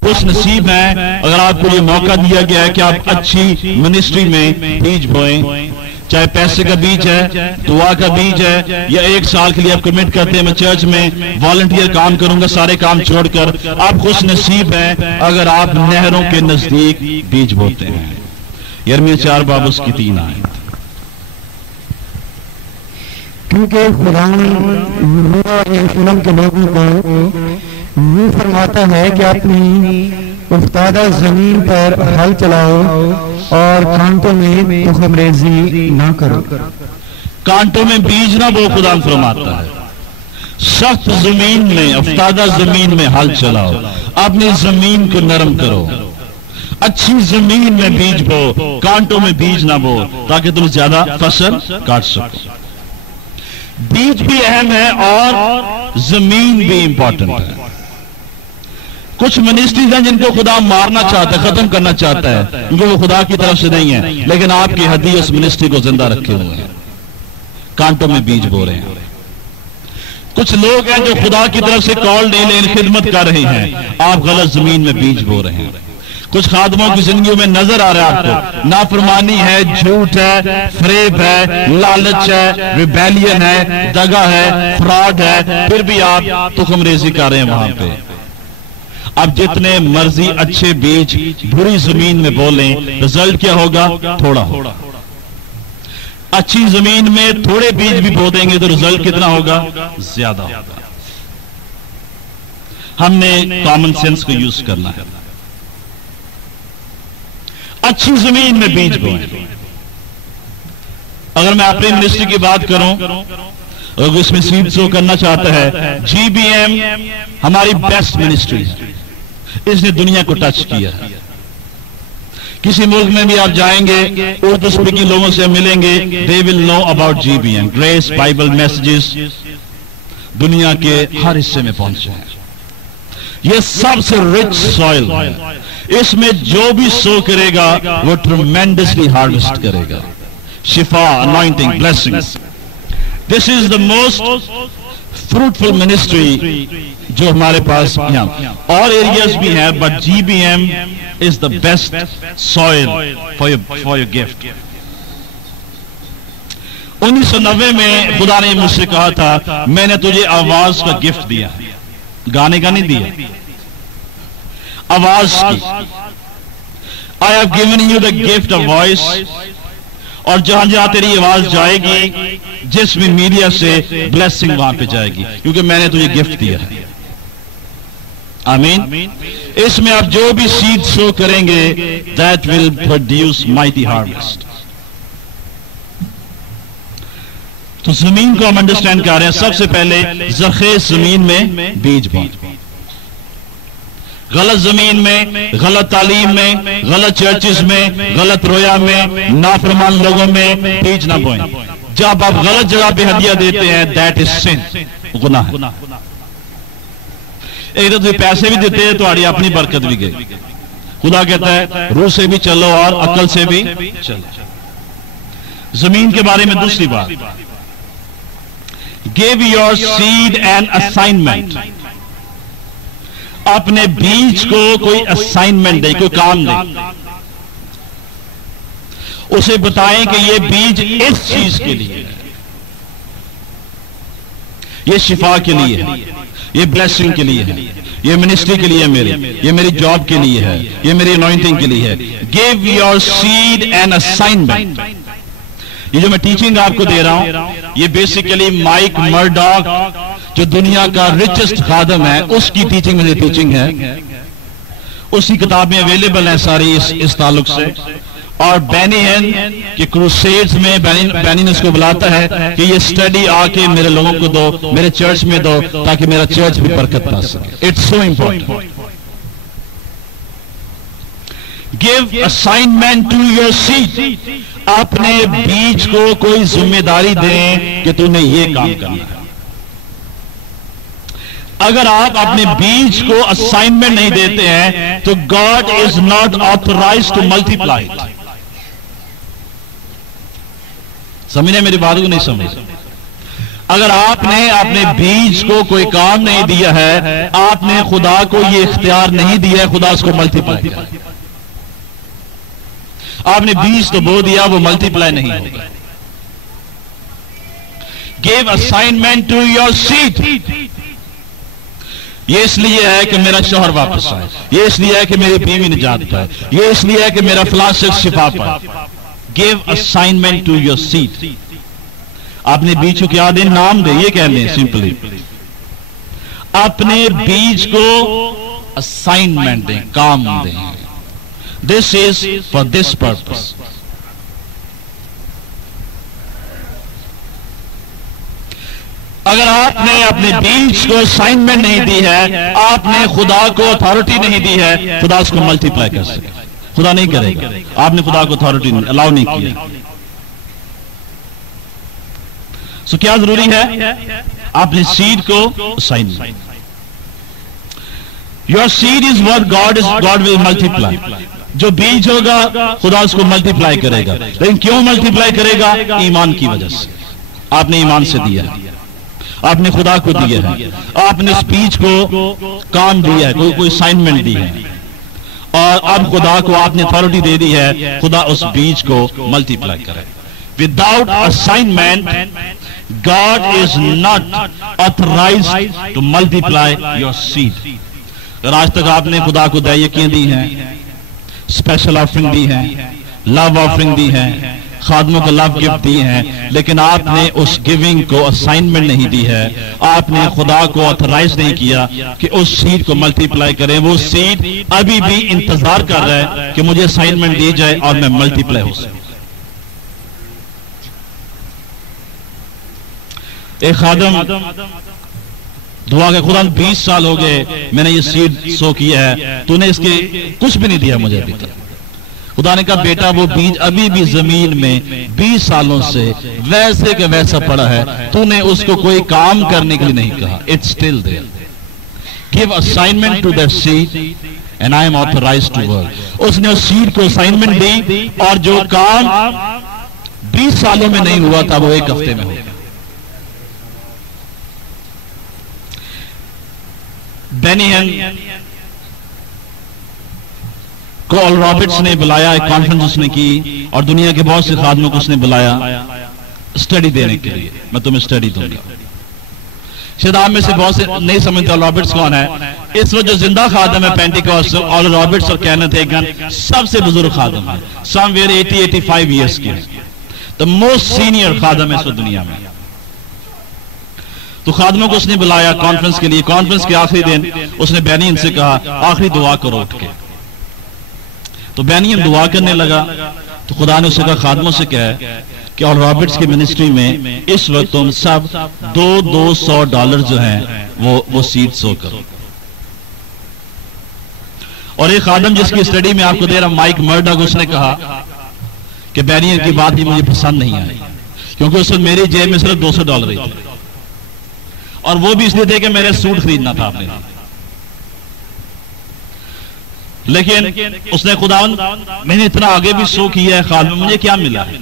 खुश नसीब है अगर आपको ये मौका दिया गया है कि आप अच्छी मिनिस्ट्री में बीज बोएं, चाहे पैसे का बीज है, दुआ का बीज है, या 1 साल के लिए आप कमिट करते हैं मैं चर्च में वॉलंटियर काम करूंगा सारे काम छोड़कर। आप खुश नसीब हैं अगर आप नहरों के नजदीक बीज बोते हैं। यिर्मयाह 4 बाब उसकी 3 आयत। क्योंकि खुदा यरूशलेम के लोगों को यूं फरमाता है कि अपनी उफ्तादा जमीन पर हल चलाओ और कांटों में तुखमरेजी ना करो। कांटों में बीज ना बो, खुदा फरमाता है। सख्त जमीन में, उफ्तादा जमीन में हल चलाओ, अपनी जमीन को नरम करो। अच्छी जमीन में बीज बो, कांटों में बीज ना बो, ताकि तुम ज्यादा फसल काट सको। बीज भी अहम है और जमीन भी इंपॉर्टेंट है। कुछ मिनिस्ट्रीज हैं जिनको खुदा मारना चाहता है, खत्म करना चाहता है, क्योंकि वो खुदा की तरफ से नहीं है, लेकिन आपकी हदी उस मिनिस्ट्री को जिंदा रखे हुए हैं, कांटों में बीज बो रहे हैं। कुछ लोग हैं जो खुदा की तरफ से कॉल नहीं लेकिन खिदमत कर रहे हैं, आप गलत जमीन में बीज बो रहे हैं। कुछ खादमों की जिंदगी में नजर आ रहा है आपको नाफरमानी है, झूठ है, फरेब है, लालच है, रिबेलियन है, दगा है, फ्रॉड है, फिर भी आप तुखमरेजी कर रहे हैं वहां पे। अब जितने मर्जी अच्छे बीज बुरी जमीन में बोलें, रिजल्ट क्या होगा, थोड़ा होगा। अच्छी जमीन में थोड़े बीज भी बो देंगे तो रिजल्ट कितना होगा, ज्यादा होगा। हमने कॉमन सेंस को यूज करना है। अच्छी जमीन में बीज बोएं। अगर मैं अपनी मिनिस्ट्री की बात करूं, अगर इसमें सीड सो करना चाहता है, जीबीएम हमारी बेस्ट मिनिस्ट्री है, इसने दुनिया को टच किया। किसी मुल्क में भी आप जाएंगे, उर्दू स्पीकिंग लोगों से मिलेंगे, they will know about GBM. Grace Bible messages दुनिया के हर हिस्से में पहुंचे हैं। यह सबसे रिच सॉइल है, इसमें जो भी सो करेगा वो ट्रेमेंडसली हार्वेस्ट करेगा। शिफा, anointing, blessings. This is the most fruitful ministry जो हमारे पास यहाँ और एरियाज भी हैं, but GBM is the best soil for your gift. 1990 में खुदा ने मुझसे कहा था, मैंने तुझे आवाज का गिफ्ट दिया, गाने का नहीं दिया, आवाज की। I have given you the gift of voice. और जहां जहां तेरी आवाज जाएगी, जिस भी मीडिया से ब्लेसिंग वहां पे जाएगी, क्योंकि मैंने तुझे गिफ्ट दिया है। आमीन। इसमें आप जो भी सीड सो करेंगे, that will produce mighty harvest. तो जमीन को हम अंडरस्टैंड कर रहे हैं। सबसे पहले ज़ख़ीर जमीन में बीज बोएं। गलत जमीन में, गलत तालीम में, गलत चर्चिस में, गलत रोया में, नाफरमान लोगों में बीज ना बोएं। जब आप गलत जगह पे हदिया देते हैं, दैट इज सिन, गुनाह है। एक तो पैसे भी देते हैं तो अपनी बरकत भी गई। खुदा कहता है रूह से भी चलो और अकल से भी चलो। जमीन के बारे में दूसरी बात, give your seed an assignment. अपने बीज को कोई असाइनमेंट दे, कोई काम दे, उसे बताएं कि ये बीज इस चीज के लिए है, ये शिफा के लिए है, ये ब्लेसिंग के लिए है, ये मिनिस्ट्री के लिए है, ये मेरी जॉब के लिए है, ये मेरी अनॉइंटिंग के लिए है। Give your seed an assignment. ये जो मैं टीचिंग आपको दे रहा हूं, ये बेसिकली माइक मर्डॉक जो दुनिया का रिचेस्ट खादम है, उसकी टीचिंग मेरी टीचिंग है। اس کی کتابیں اویلیبل ہیں ساری اس تعلق سے. اور بینی ہین کے کروسیڈز میں بینی اس کو بلاتا ہے کہ یہ اسٹڈی آ کے میرے لوگوں کو دو، میرے چرچ میں دو، تاکہ میرا چرچ بھی برکت پا سکے. It's so important. Give assignment to your seed. اپنے بیج کو کوئی ذمہ داری دیں کہ تم نے یہ کام کرنا ہے. اگر آپ اپنے بیج کو اسائنمنٹ نہیں دیتے ہیں تو God is not authorized to multiply it. سمجھنے میری بات کو نہیں سمجھ. اگر آپ نے اپنے بیج کو کوئی کام نہیں دیا ہے، آپ نے خدا کو یہ اختیار نہیں دیا ہے خدا اس کو ملٹیپلائی کرے. آپ نے بیج تو بو دیا، وہ ملٹیپلائی نہیں ہوگا. Give assignment to your seed. یہ اس لیے ہے کہ میرا شوہر واپس آئے، یہ اس لیے ہے کہ میری بیوی نجات پائے، یہ اس لیے ہے کہ میرا فلاں شخص شفا پائے. Give assignment to your seed. اپنے بیج کو کیا دیں؟ نام دیں. یہ کہنے ہیں سمپلی اپنے بیج کو اسائنمنٹ دیں، کام دیں. This is for this purpose. اگر آپ نے اپنے بیج کو اسائنمنٹ نہیں دی ہے، آپ نے خدا کو اتھارٹی نہیں دی ہے، خدا اس کو ملٹیپلائی کر سکے. خدا نہیں کرے گا. آپ نے خدا کو اتھارٹی الاؤ نہیں کیا. سو کیا ضروری ہے؟ اپنے سیڈ کو assignment. Your seed is what God will multiply. جو بیج ہوگا خدا اس کو ملٹیپلائی کرے گا. لیکن کیوں ملٹیپلائی کرے گا؟ ایمان کی وجہ سے. آپ نے ایمان سے دیا ہے، آپ نے خدا کو دیا ہے، آپ نے اس بیج کو کام دیا ہے، کوئی اسائنمنٹ دی ہے، اور اب خدا کو آپ نے اتھارٹی دے دی ہے خدا اس بیج کو ملٹیپلائی کرے. Without assignment, God is not authorized to multiply your seed. اگر آج تک آپ نے خدا کو دعائیاں دی ہیں، اسپیشل آفرنگ دی ہے، لو آفرنگ دی ہے، خادموں کو لو گفٹ دی ہیں، لیکن آپ نے اس گیونگ کو اسائنمنٹ نہیں دی ہے، آپ نے خدا کو آتھرائز نہیں کیا کہ اس سیڈ کو ملٹیپلائی کریں. وہ سیڈ ابھی بھی انتظار کر رہا ہے کہ مجھے اسائنمنٹ دی جائے اور میں ملٹیپلائی ہو سکوں. ایک خادم دعا کہ خدا 20 سال ہو گئے میں نے یہ سیڈ سو کیا ہے، تو نے اس کے کچھ بھی نہیں دیا مجھے ابھی تک. خدا نے کہا بیٹا وہ بیج ابھی بھی زمین میں 20 سالوں سے ویسے کہ ویسا پڑا ہے، تو نے اس کو کوئی کام کرنے کے لیے نہیں کہا. It's still there. Give assignment to that seed and I am authorized to work. اس نے اس سیڈ کو اسائنمنٹ دی اور جو کام 20 سالوں میں نہیں ہوا تھا وہ ایک ہفتے میں ہو گیا. بینی ہین کو آل رابرٹس نے بلایا، ایک کانفرنس اس نے کی اور دنیا کے بہت سے خادموں کو اس نے بلایا اسٹڈی دینے کے لیے. میں تمہیں اسٹڈی دوں گا. شاید آپ میں سے بہت سے نہیں سمجھتے آل رابرٹس کون ہے. اس وقت جو زندہ خادم ہے پینٹیکوسٹ، آل رابرٹس اور کینتھ ہیگن سب سے بزرگ خادم ہے. سم ویئر 80-85 ایئرس کے. the most senior خادم ہے اس دنیا میں. تو خادموں کو اس نے بلایا کانفرنس کے لیے. کانفرنس کے آخری دن اس نے بینین سے کہا آخری دعا کرو اٹھ کے. تو بینین دعا کرنے لگا تو خدا نے اسے کہا خادموں سے کہا کہ آل رابرٹس کی منسٹری میں اس وقت تم سب $200 جو ہیں وہ سیڈ سو کرو. اور ایک خادم جس کی اسٹڈی میں آپ کو دے رہا مائک مرڈا کو اس نے کہا کہ بینین کی بات ہی مجھے پسند نہیں آئی کیونکہ اس وقت میری جیب میں صرف $200 ہی تھے اور وہ بھی اس لیے تھے کہ میرے سوٹ خریدنا تھا آپ نے. لیکن اس نے خدا میں نے اتنا آگے بھی سو کیا ہے خادم مجھے کیا ملا ہے.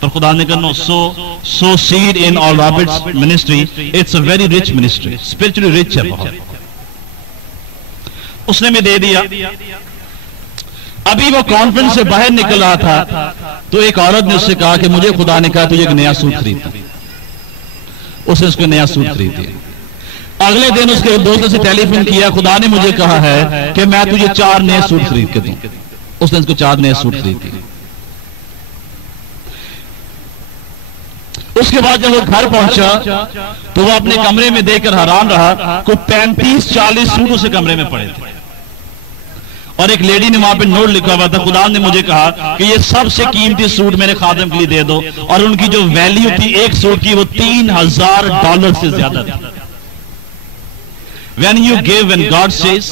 پر خدا نے کہا sow seed in Oral Roberts ministry it's a very rich ministry spiritually rich ہے بہت. اس نے میں دے دیا. ابھی وہ کانفرنس سے باہر نکل رہا تھا تو ایک عورت نے اس سے کہا کہ مجھے خدا نے کہا تجھے ایک نیا سوٹ خریدنا. اس نے اس کو نیا سوٹ خرید دیا. اگلے دن اس کے دوست سے ٹیلی فون کیا خدا نے مجھے کہا ہے کہ میں تجھے 4 نئے سوٹ خرید کے دوں. اس نے اس کو 4 نئے سوٹ خرید دیے. اس کے بعد جب وہ گھر پہنچا تو وہ اپنے کمرے میں دیکھ کر حیران رہا. کوئی 35-40 سوٹ اسے کمرے میں پڑے تھے. اور ایک لیڈی نے وہاں پہ نوٹ لکھا ہوا تھا، خدا نے مجھے کہا کہ یہ سب سے قیمتی سوٹ میرے خادم کے لیے دے دو، اور ان کی جو ویلیو تھی ایک سوٹ کی وہ $3000 سے زیادہ تھی. When you give, when God says,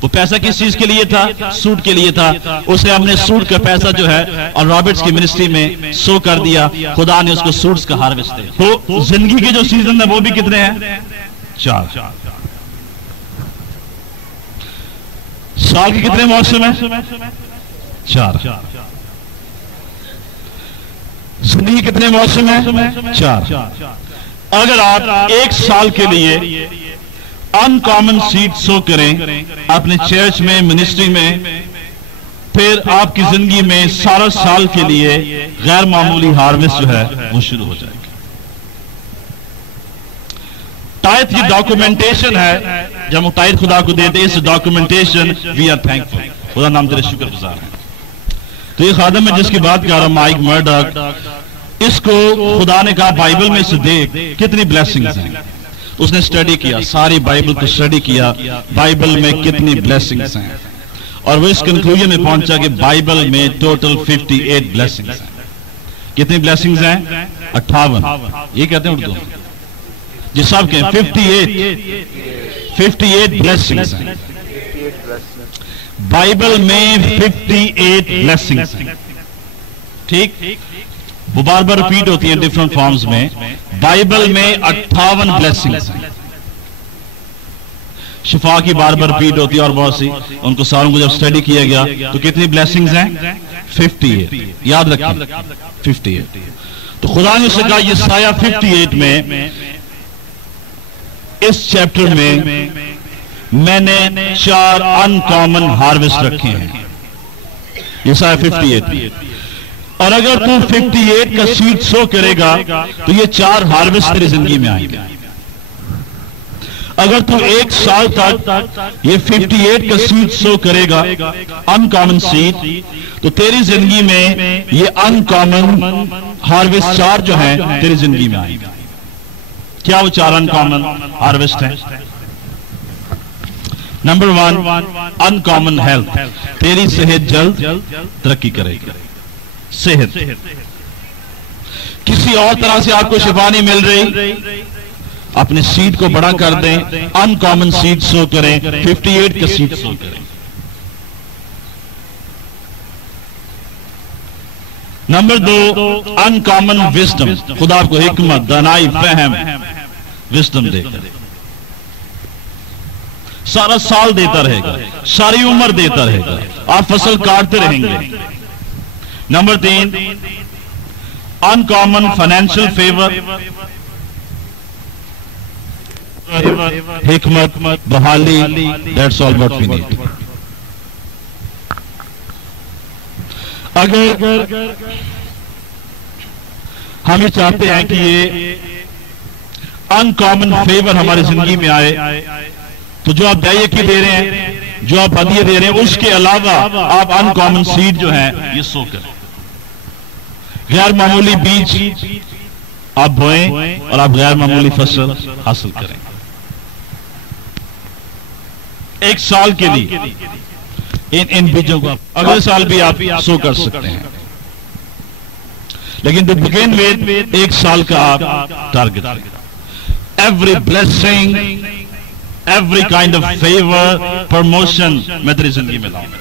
وہ پیسہ کس چیز کے لیے تھا؟ سوٹ کے لیے تھا. اسے ہم نے سوٹ کا پیسہ جو ہے اور رابرٹس کی منسٹری میں سو کر دیا. خدا نے اس کو سوٹس کا ہارویسٹ دیا. تو زندگی کے جو سیزن ہے وہ بھی کتنے ہیں؟ 4. سال کے کتنے موسم ہیں؟ 4. زندگی کتنے موسم ہیں؟ 4. اگر آپ ایک سال کے لیے ان کامن سیڈ سو کریں اپنے چرچ میں، منسٹری میں، پھر آپ کی زندگی میں سارا سال کے لیے غیر معمولی ہارویسٹ جو ہے وہ شروع ہو جائے گی. ٹائد کی ڈاکومنٹیشن ہے، جب ہم ٹائد خدا کو دیتے ہیں، اس ڈاکومنٹیشن وی آر تھینکفل. خدا نام تیرے شکر گزار ہیں. تو یہ خادم ہے جس کی بات کر رہا ہوں، مائک مرڈاک، اس کو خدا نے کہا بائبل میں سے دیکھ کتنی بلیسنگز ہیں. اس نے سٹڈی کیا، ساری بائبل کو سٹڈی کیا، بائبل میں کتنی بلیسنگز ہیں، اور وہ اس کنکلوژن میں پہنچا کہ بائبل میں ٹوٹل 58 بلیسنگز ہیں. کتنی بلیسنگز ہیں؟ 58. یہ کہتے ہیں اردو جی سب کے 58 بلیسنگز ہیں. بائبل میں 58 بلیسنگز ہیں. ٹھیک، وہ بار بار ریپیٹ ہوتی ہیں ڈیفرنٹ فارمز میں. بائبل میں 58 بلیسنگز ہیں. شفا کی بار بار ریپیٹ ہوتی ہے اور بہت سی. ان کو ساروں کو جب سٹڈی کیا گیا تو کتنی بلیسنگز ہیں؟ 58. یاد رکھیں 58. تو خدا نے اسے کہا یہ سایہ 58 میں اس چیپٹر میں نے 4 ان کامن ہارویسٹ رکھے ہیں. یہ سایہ 58. اور اگر تو 58 کا سیڈ سو کرے گا تو یہ 4 ہارویسٹ تیری زندگی میں آئیں گے. اگر تو ایک سال تک یہ 58 کا سیڈ سو کرے گا ان کامن سیڈ، تو تیری زندگی میں یہ ان کامن ہارویسٹ 4 جو ہیں تیری زندگی میں آئیں گے. کیا وہ 4 ان کامن ہارویسٹ ہیں؟ نمبر 1 ان کامن ہیلتھ. تیری صحت جلد ترقی کرے گی. صحت کسی اور طرح سے آپ کو شفا نہیں مل رہی، اپنے سیڈ کو بڑا کر دیں، ان کامن سیڈ سو کریں، 58 کا سیڈ سو کریں. نمبر 2 ان کامن وزڈم. خدا آپ کو حکمت، دانائی، فہم، وزڈم دے گا. سارا سال دیتا رہے گا، ساری عمر دیتا رہے گا، آپ فصل کاٹتے رہیں گے. Number 3 uncommon financial favour. حکمت، بحالی، that's all what we need. اگر ہم یہ چاہتے ہیں کہ یہ ان کامن فیور ہماری زندگی میں آئے، تو جو آپ دائیہ کی دے رہے ہیں، جو آپ ہدیہ دے رہے ہیں، اس کے علاوہ آپ ان کامن سیڈ جو ہیں یہ سو کریں. غیر معمولی بیج آپ بوئیں اور آپ غیر معمولی فصل حاصل کریں. ایک سال کے لیے ان بیجوں کو اگلے سال بھی آپ سو کر سکتے ہیں، لیکن ٹو بگن ود ایک سال کا آپ target. Every blessing, every kind of favour, promotion میں تیری زندگی میں لاؤں گا.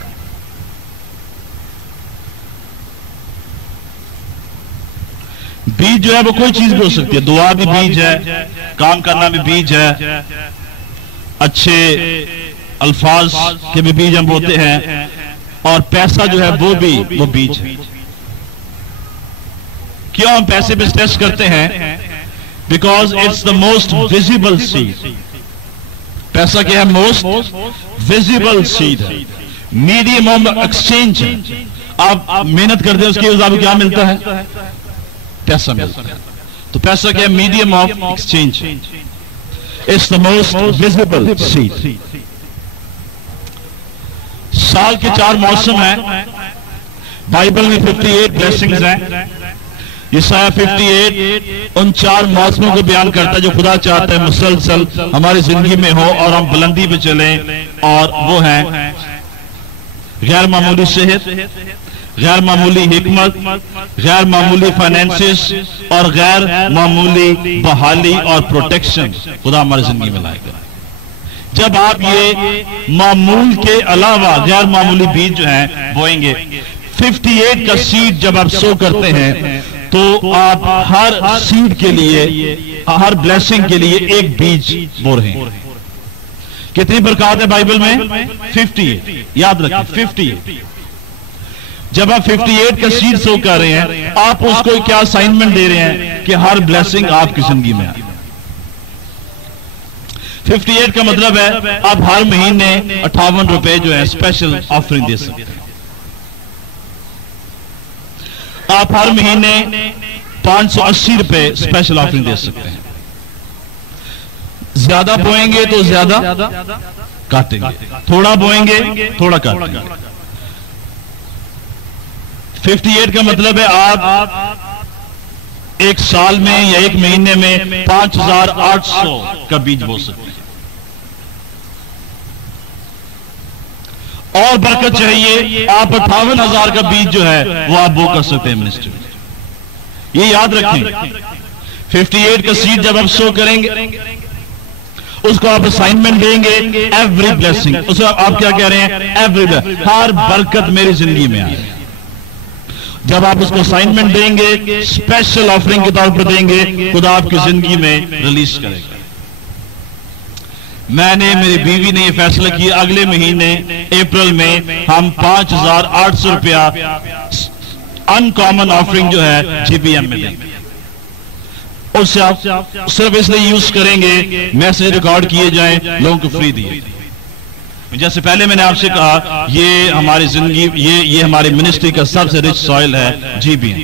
بیج جو ہے وہ کوئی چیز بھی ہو سکتی ہے. دعا بھی بیج ہے، کام کرنا بھی بیج ہے، اچھے الفاظ کے بھی بیج ہم بولتے ہیں، اور پیسہ جو ہے وہ بھی وہ بیج ہے. کیوں ہم پیسے پہ اسٹریس کرتے ہیں؟ Because it's the most visible seed. پیسہ کیا ہے؟ موسٹ ویزیبل سیڈ ہے، میڈیم آف ایکسچینج ہے. آپ محنت کرتے ہیں، اس کے علاوہ کیا ملتا ہے؟ پیسہ ملتا ہے. تو پیسہ کیا ہے؟ Medium of exchange. It's the most visible seed. سال کے 4 موسم ہیں. بائبل میں 58 بلیسنگز ہیں. یسایہ 58 ان 4 موسموں کو بیان کرتا ہے جو خدا چاہتا ہے مسلسل ہماری زندگی میں ہو اور ہم بلندی پہ چلیں، اور وہ ہیں غیر معمولی صحت، غیر معمولی حکمت، غیر معمولی فائنینسز اور غیر معمولی بحالی اور پروٹیکشن خدا ہماری زندگی میں لائے گا۔ جب آپ یہ معمول کے علاوہ غیر معمولی بیج جو ہیں بوئیں گے، 58 کا سیڈ جب آپ سو کرتے ہیں تو آپ ہر سیڈ کے لیے، ہر بلیسنگ کے لیے ایک بیج بو رہے ہیں۔ کتنی برکات ہے بائبل میں؟ 58، یاد رکھیں 58۔ جب آپ 58 کا سیڈ سو کر رہے ہیں، آپ اس کو کیا اسائنمنٹ دے رہے ہیں کہ ہر بلیسنگ آپ کی زندگی میں آئے۔ 58 کا مطلب ہے آپ ہر مہینے 58 روپے جو ہے اسپیشل آفرنگ دے سکتے ہیں۔ آپ ہر مہینے 580 روپے اسپیشل آفرنگ دے سکتے ہیں۔ زیادہ بوئیں گے تو زیادہ کاٹیں گے، تھوڑا بوئیں گے تھوڑا کاٹیں گے۔ 58 کا مطلب ہے آپ ایک سال میں یا ایک مہینے میں 5800 کا بیج بو سکتے ہیں۔ اور برکت چاہیے، آپ 58,000 کا بیج جو ہے وہ آپ بو کر سکتے ہیں منسٹری میں۔ یہ یاد رکھیں، 58 کا سیڈ جب آپ سو کریں گے، اس کو آپ اسائنمنٹ دیں گے، ایوری بلیسنگ، اس کو آپ کیا کہہ رہے ہیں؟ ایوری بلیسنگ، ہر برکت میری زندگی میں آئے۔ جب آپ اس کو اسائنمنٹ دیں گے، اسپیشل آفرنگ کے طور پر دیں گے، خدا آپ کی زندگی میں ریلیز کرے گا۔ میں نے، میری بیوی نے یہ فیصلہ کیا، اگلے مہینے اپریل میں ہم 5800 روپیہ انکامن آفرنگ جو ہے جی پی ایم میں دیں گے۔ اس سے آپ صرف اس لیے یوز کریں گے، میسج ریکارڈ کیے جائیں، لوگوں کو فری دیے۔ جیسے پہلے میں نے آپ سے کہا، یہ ہماری زندگی، یہ ہماری منسٹری کا سب سے رچ سوائل ہے جی بی ایم۔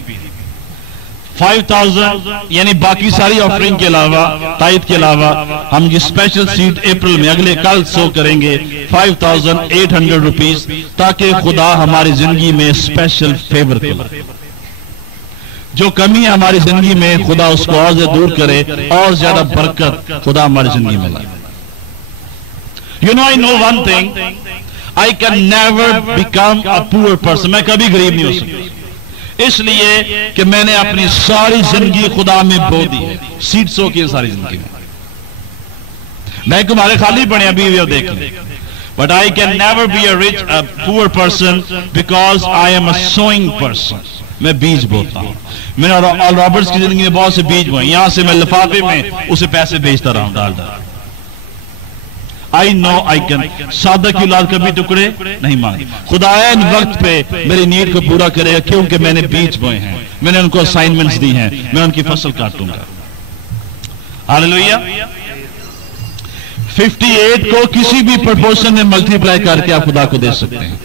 5000 یعنی باقی ساری آفرنگ کے علاوہ، تائید کے علاوہ، ہم یہ اسپیشل سیٹ اپریل میں اگلے کل سو کریں گے 5800 روپیز، تاکہ خدا ہماری زندگی میں اسپیشل فیور کرے۔ جو کمی ہے ہماری زندگی میں، خدا اس کو اور زیادہ دور کرے، اور زیادہ برکت خدا ہماری زندگی میں لائے۔ You know, I know one thing, I can never become a poor person. میں کبھی غریب نہیں ہو سکتا، اس لیے کہ میں نے اپنی ساری زندگی خدا میں بو دی ہے، سیڈ سو کی ساری زندگی میں۔ میں تمہارے خالی پڑے ابھی بھی دیکھ لیں، but I can never be a poor person because I am a sowing person. میں بیج بوتا ہوں۔ میں نے آل رابرٹس کی زندگی میں بہت سے بیج بوئے، یہاں سے میں لفافے میں اسے پیسے بیچتا رہا ہوں، ڈال ڈال۔ I know I can. سادہ کی اولاد کبھی ٹکڑے نہیں مانگے۔ خدا این وقت پہ میری نیڈ کو پورا کرے گا، کیونکہ میں نے بیج بوئے ہیں، میں نے ان کو اسائنمنٹس دی ہیں، میں ان کی فصل کاٹوں گا۔ ہاللیلویہ۔ 58 کو کسی بھی پرپورشن میں ملٹی پلائی کر کے آپ خدا کو دے سکتے ہیں،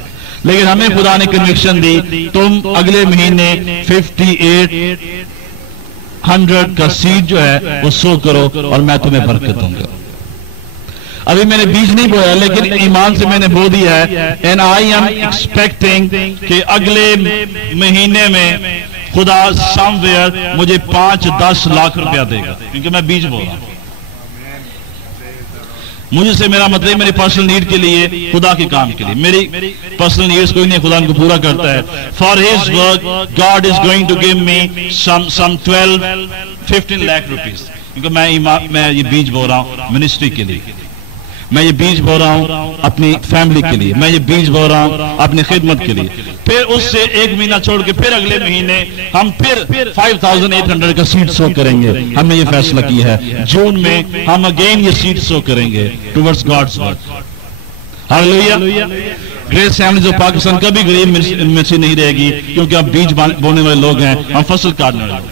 لیکن ہمیں خدا نے کنوکشن دی، تم اگلے مہینے 5800 کا سیڈ جو ہے وہ سو کرو اور میں تمہیں برکت دوں گا۔ ابھی میں نے بیج نہیں بویا، لیکن ایمان سے میں نے بو دیا ہے، and I am expecting کہ اگلے مہینے میں خدا somewhere مجھے 5-10 لاکھ روپیہ دے گا، کیونکہ میں بیج بو رہا ہوں۔ مجھے سے میرا مطلب میری پرسنل نیڈ کے لیے، خدا کے کام کے لیے، میری پرسنل نیڈز کوئی نہیں، خدا ان کو پورا کرتا ہے۔ For His work, God is going to give me some 12-15 lakh rupees، کیونکہ میں یہ بیج بو رہا ہوں منسٹری کے لیے، میں یہ بیج بو رہا ہوں اپنی فیملی کے لیے، میں یہ بیج بو رہا ہوں اپنی خدمت کے لیے۔ پھر اس سے ایک مہینہ چھوڑ کے پھر اگلے مہینے ہم پھر 5800 کا سیڈ سو کریں گے۔ ہم نے یہ فیصلہ کیا ہے، جون میں ہم اگین یہ سیڈ سو کریں گے towards God's work. Hallelujah. Grace families of Pakistan کبھی غریب منسٹری نہیں رہے گی، کیونکہ ہم بیج بونے والے لوگ ہیں، ہم فصل کاٹنے والے لوگ ہیں۔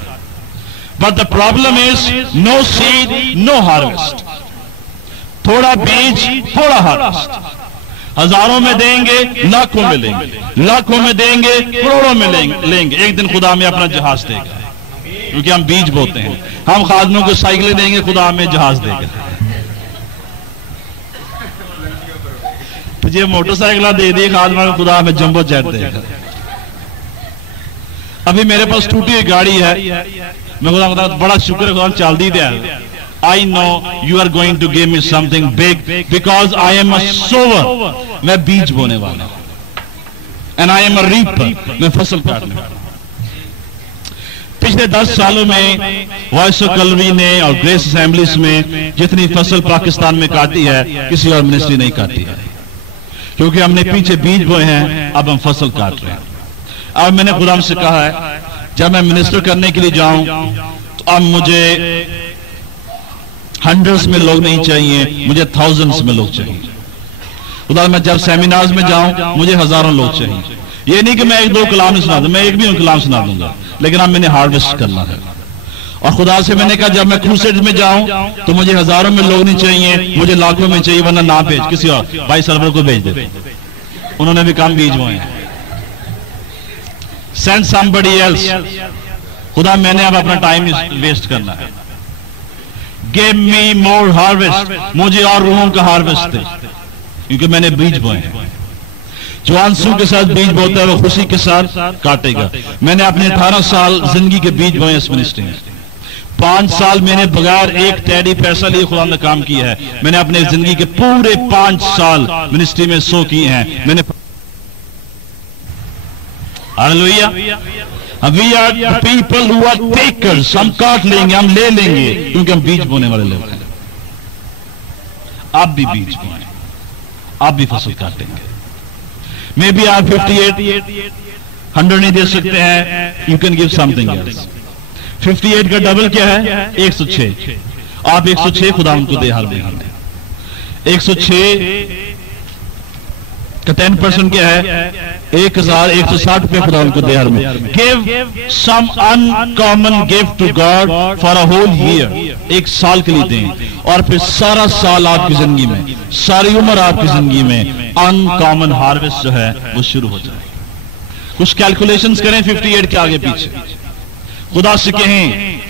But the problem is no seed, no harvest۔ تھوڑا بیج تھوڑا ہارویسٹ، ہزاروں میں دیں گے، لاکھوں میں لیں گے، لاکھوں میں دیں گے، کروڑوں میں لیں گے۔ ایک دن خدا ہمیں اپنا جہاز دے گا، کیونکہ ہم بیج بوتے ہیں۔ ہم خادموں کو سائیکلیں دیں گے، خدا ہمیں جہاز دے گا۔ تجھے موٹر سائیکلہ دے دی خادموں کو، خدا ہمیں جمبو جیٹ دے گا۔ अभी मेरे पास टूटी हुई गाड़ी है, मैं खुदा बता बड़ा शुक्र है खुदा चल दी दे। I know you are going to give me something big because I am a sower. मैं बीज बोने वाला हूं and I am a reaper. मैं फसल काटने वाला हूं। पिछले 10 सालों में वॉइस ऑफ कलवरी ने और ग्रेस असेंबलीज में जितनी फसल पाकिस्तान में काटी है किसी और मिनिस्ट्री नहीं काटी है, क्योंकि हमने पीछे बीज बोए हैं, अब हम फसल काट रहे हैं। अब मैंने खुदा से कहा है जब मैं मिनिस्टर करने के लिए जाऊं तो अब मुझे हंड्रेड्स में लोग नहीं चाहिए, मुझे थाउजेंड्स में लोग चाहिए। खुदा मैं जब सेमिनार्स में जाऊं मुझे हजारों लोग चाहिए। ये नहीं कि मैं एक दो कलाम नहीं सुना दूं, मैं एक भी कलाम सुना दूंगा, लेकिन अब मैंने हार्वेस्ट करना है। और खुदा से मैंने कहा जब मैं क्रूसेड में जाऊं तो मुझे हजारों में लोग नहीं चाहिए, मुझे लाखों में चाहिए, वरना ना भेज किसी और भाई सरवर को भेज दे। उन्होंने भी काम बीज बोए हैं। Send somebody else. खुदा मैंने अब अपना टाइम वेस्ट करना है। गिव मी मोर हार्वेस्ट, मुझे और रूहों का हार्वेस्ट दे, क्योंकि मैंने बीज बोए हैं। जो आंसू के साथ बीज बोता है वो खुशी के साथ काटेगा। मैंने अपने 18 साल जिंदगी के बीज बोए इस मिनिस्ट्री में। 5 साल मैंने बगैर एक टैडी पैसा लिए खुदा ने काम किया है। मैंने अपने जिंदगी के पूरे 5 साल मिनिस्ट्री में सो किए हैं। मैंने hallelujah. We are people who are takers. हम काट लेंगे, हम ले लेंगे, क्योंकि हम बीज बोने वाले लोग हैं। आप भी बीज बोए, आप भी फसल काटेंगे। मे बी आप 58 100 नहीं दे सकते हैं, you can give something else. 58 का डबल क्या है? 106। आप 106 खुदा उनको दे हाल देंगे। 106 का 10% क्या है? 1160 रुपये खुदा उनको दे हर में। Give some uncommon gift to God for a whole year. एक साल के लिए दें, और फिर सारा साल आपकी जिंदगी में, सारी उम्र आपकी जिंदगी में अनकॉमन हार्वेस्ट जो है वो शुरू हो जाए। कुछ कैलकुलेशंस करें 58 के आगे पीछे। खुदा से कहें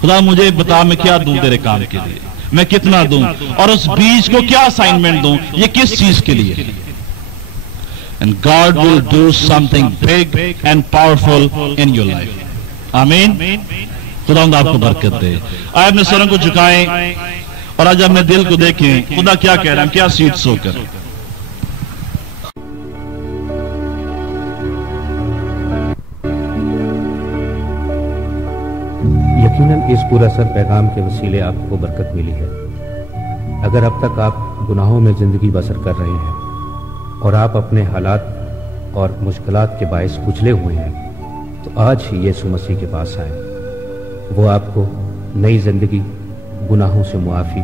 खुदा मुझे बता मैं क्या दूं तेरे काम के लिए, मैं कितना दूं, और उस बीज को क्या असाइनमेंट दूं, ये किस चीज के लिए। And God will do something big and powerful in your life. आमीन। खुदावंद आपको बरकत दे। आइए अपने सरों को झुकाएं और आज अपने दिल को देखें खुदा क्या कह रहा है, हम क्या सीड सो कर। यकीनन इस पूरा सर पैगाम के वसीले आपको बरकत मिली है। अगर अब तक आप गुनाहों में जिंदगी बसर कर रहे हैं और आप अपने हालात और मुश्किलात के बायस कुचले हुए हैं, तो आज ही यीशु मसीह के पास आए। वो आपको नई जिंदगी, गुनाहों से मुआफ़ी,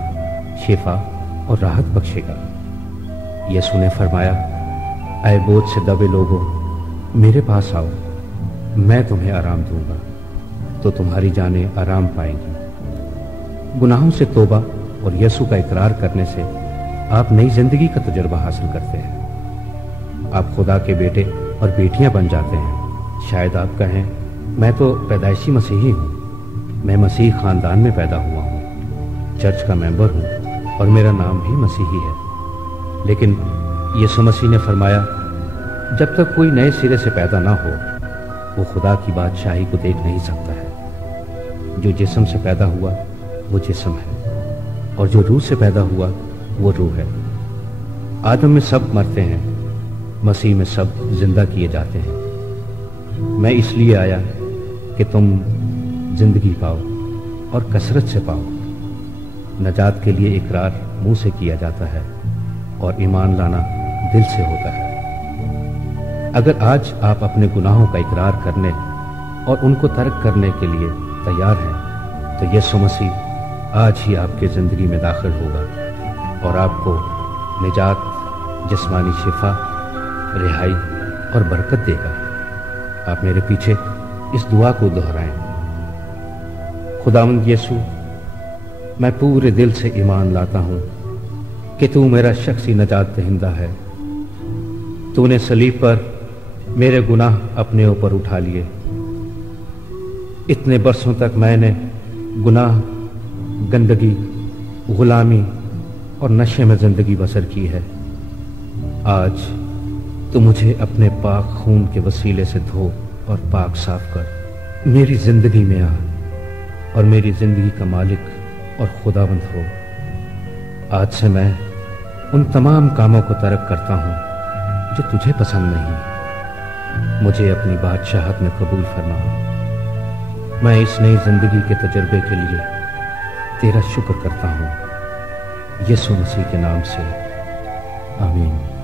शिफा और राहत बख्शेगा। यीशु ने फरमाया, ऐ बोझ से दबे लोगों, मेरे पास आओ, मैं तुम्हें आराम दूंगा, तो तुम्हारी जानें आराम पाएंगी। गुनाहों से तौबा और यीशु का इकरार करने से आप नई जिंदगी का तजुर्बा हासिल करते हैं। आप खुदा के बेटे और बेटियां बन जाते हैं। शायद आप कहें, मैं तो पैदाइशी मसीही हूँ, मैं मसीह खानदान में पैदा हुआ हूँ, चर्च का मेंबर हूँ और मेरा नाम भी मसीही है। लेकिन यीशु मसीह ने फरमाया, जब तक कोई नए सिरे से पैदा ना हो वो खुदा की बादशाही को देख नहीं सकता है। जो जिस्म से पैदा हुआ वो जिस्म है, और जो रूह से पैदा हुआ वो रूह है। आदम में सब मरते हैं, मसीह में सब जिंदा किए जाते हैं। मैं इसलिए आया कि तुम जिंदगी पाओ और कसरत से पाओ। नजात के लिए इकरार मुंह से किया जाता है और ईमान लाना दिल से होता है। अगर आज आप अपने गुनाहों का इकरार करने और उनको तर्क करने के लिए तैयार हैं, तो यीशु मसीह आज ही आपके जिंदगी में दाखिल होगा और आपको निजात, जिस्मानी शिफा, रिहाई और बरकत देगा। आप मेरे पीछे इस दुआ को दोहराएं। खुदावंद यीशु, मैं पूरे दिल से ईमान लाता हूं कि तू मेरा शख्सी नजात दहिंदा है। तूने सलीब पर मेरे गुनाह अपने ऊपर उठा लिए। इतने बरसों तक मैंने गुनाह, गंदगी, गुलामी और नशे में जिंदगी बसर की है। आज तू मुझे अपने पाक खून के वसीले से धो और पाक साफ कर मेरी जिंदगी में आ और मेरी जिंदगी का मालिक और खुदाबंद हो। आज से मैं उन तमाम कामों को तर्क करता हूं जो तुझे पसंद नहीं। मुझे अपनी बादशाहत में कबूल फरमा। मैं इस नई जिंदगी के तजर्बे के लिए तेरा शुक्र करता हूं। यीशु मसीह के नाम से आमीन।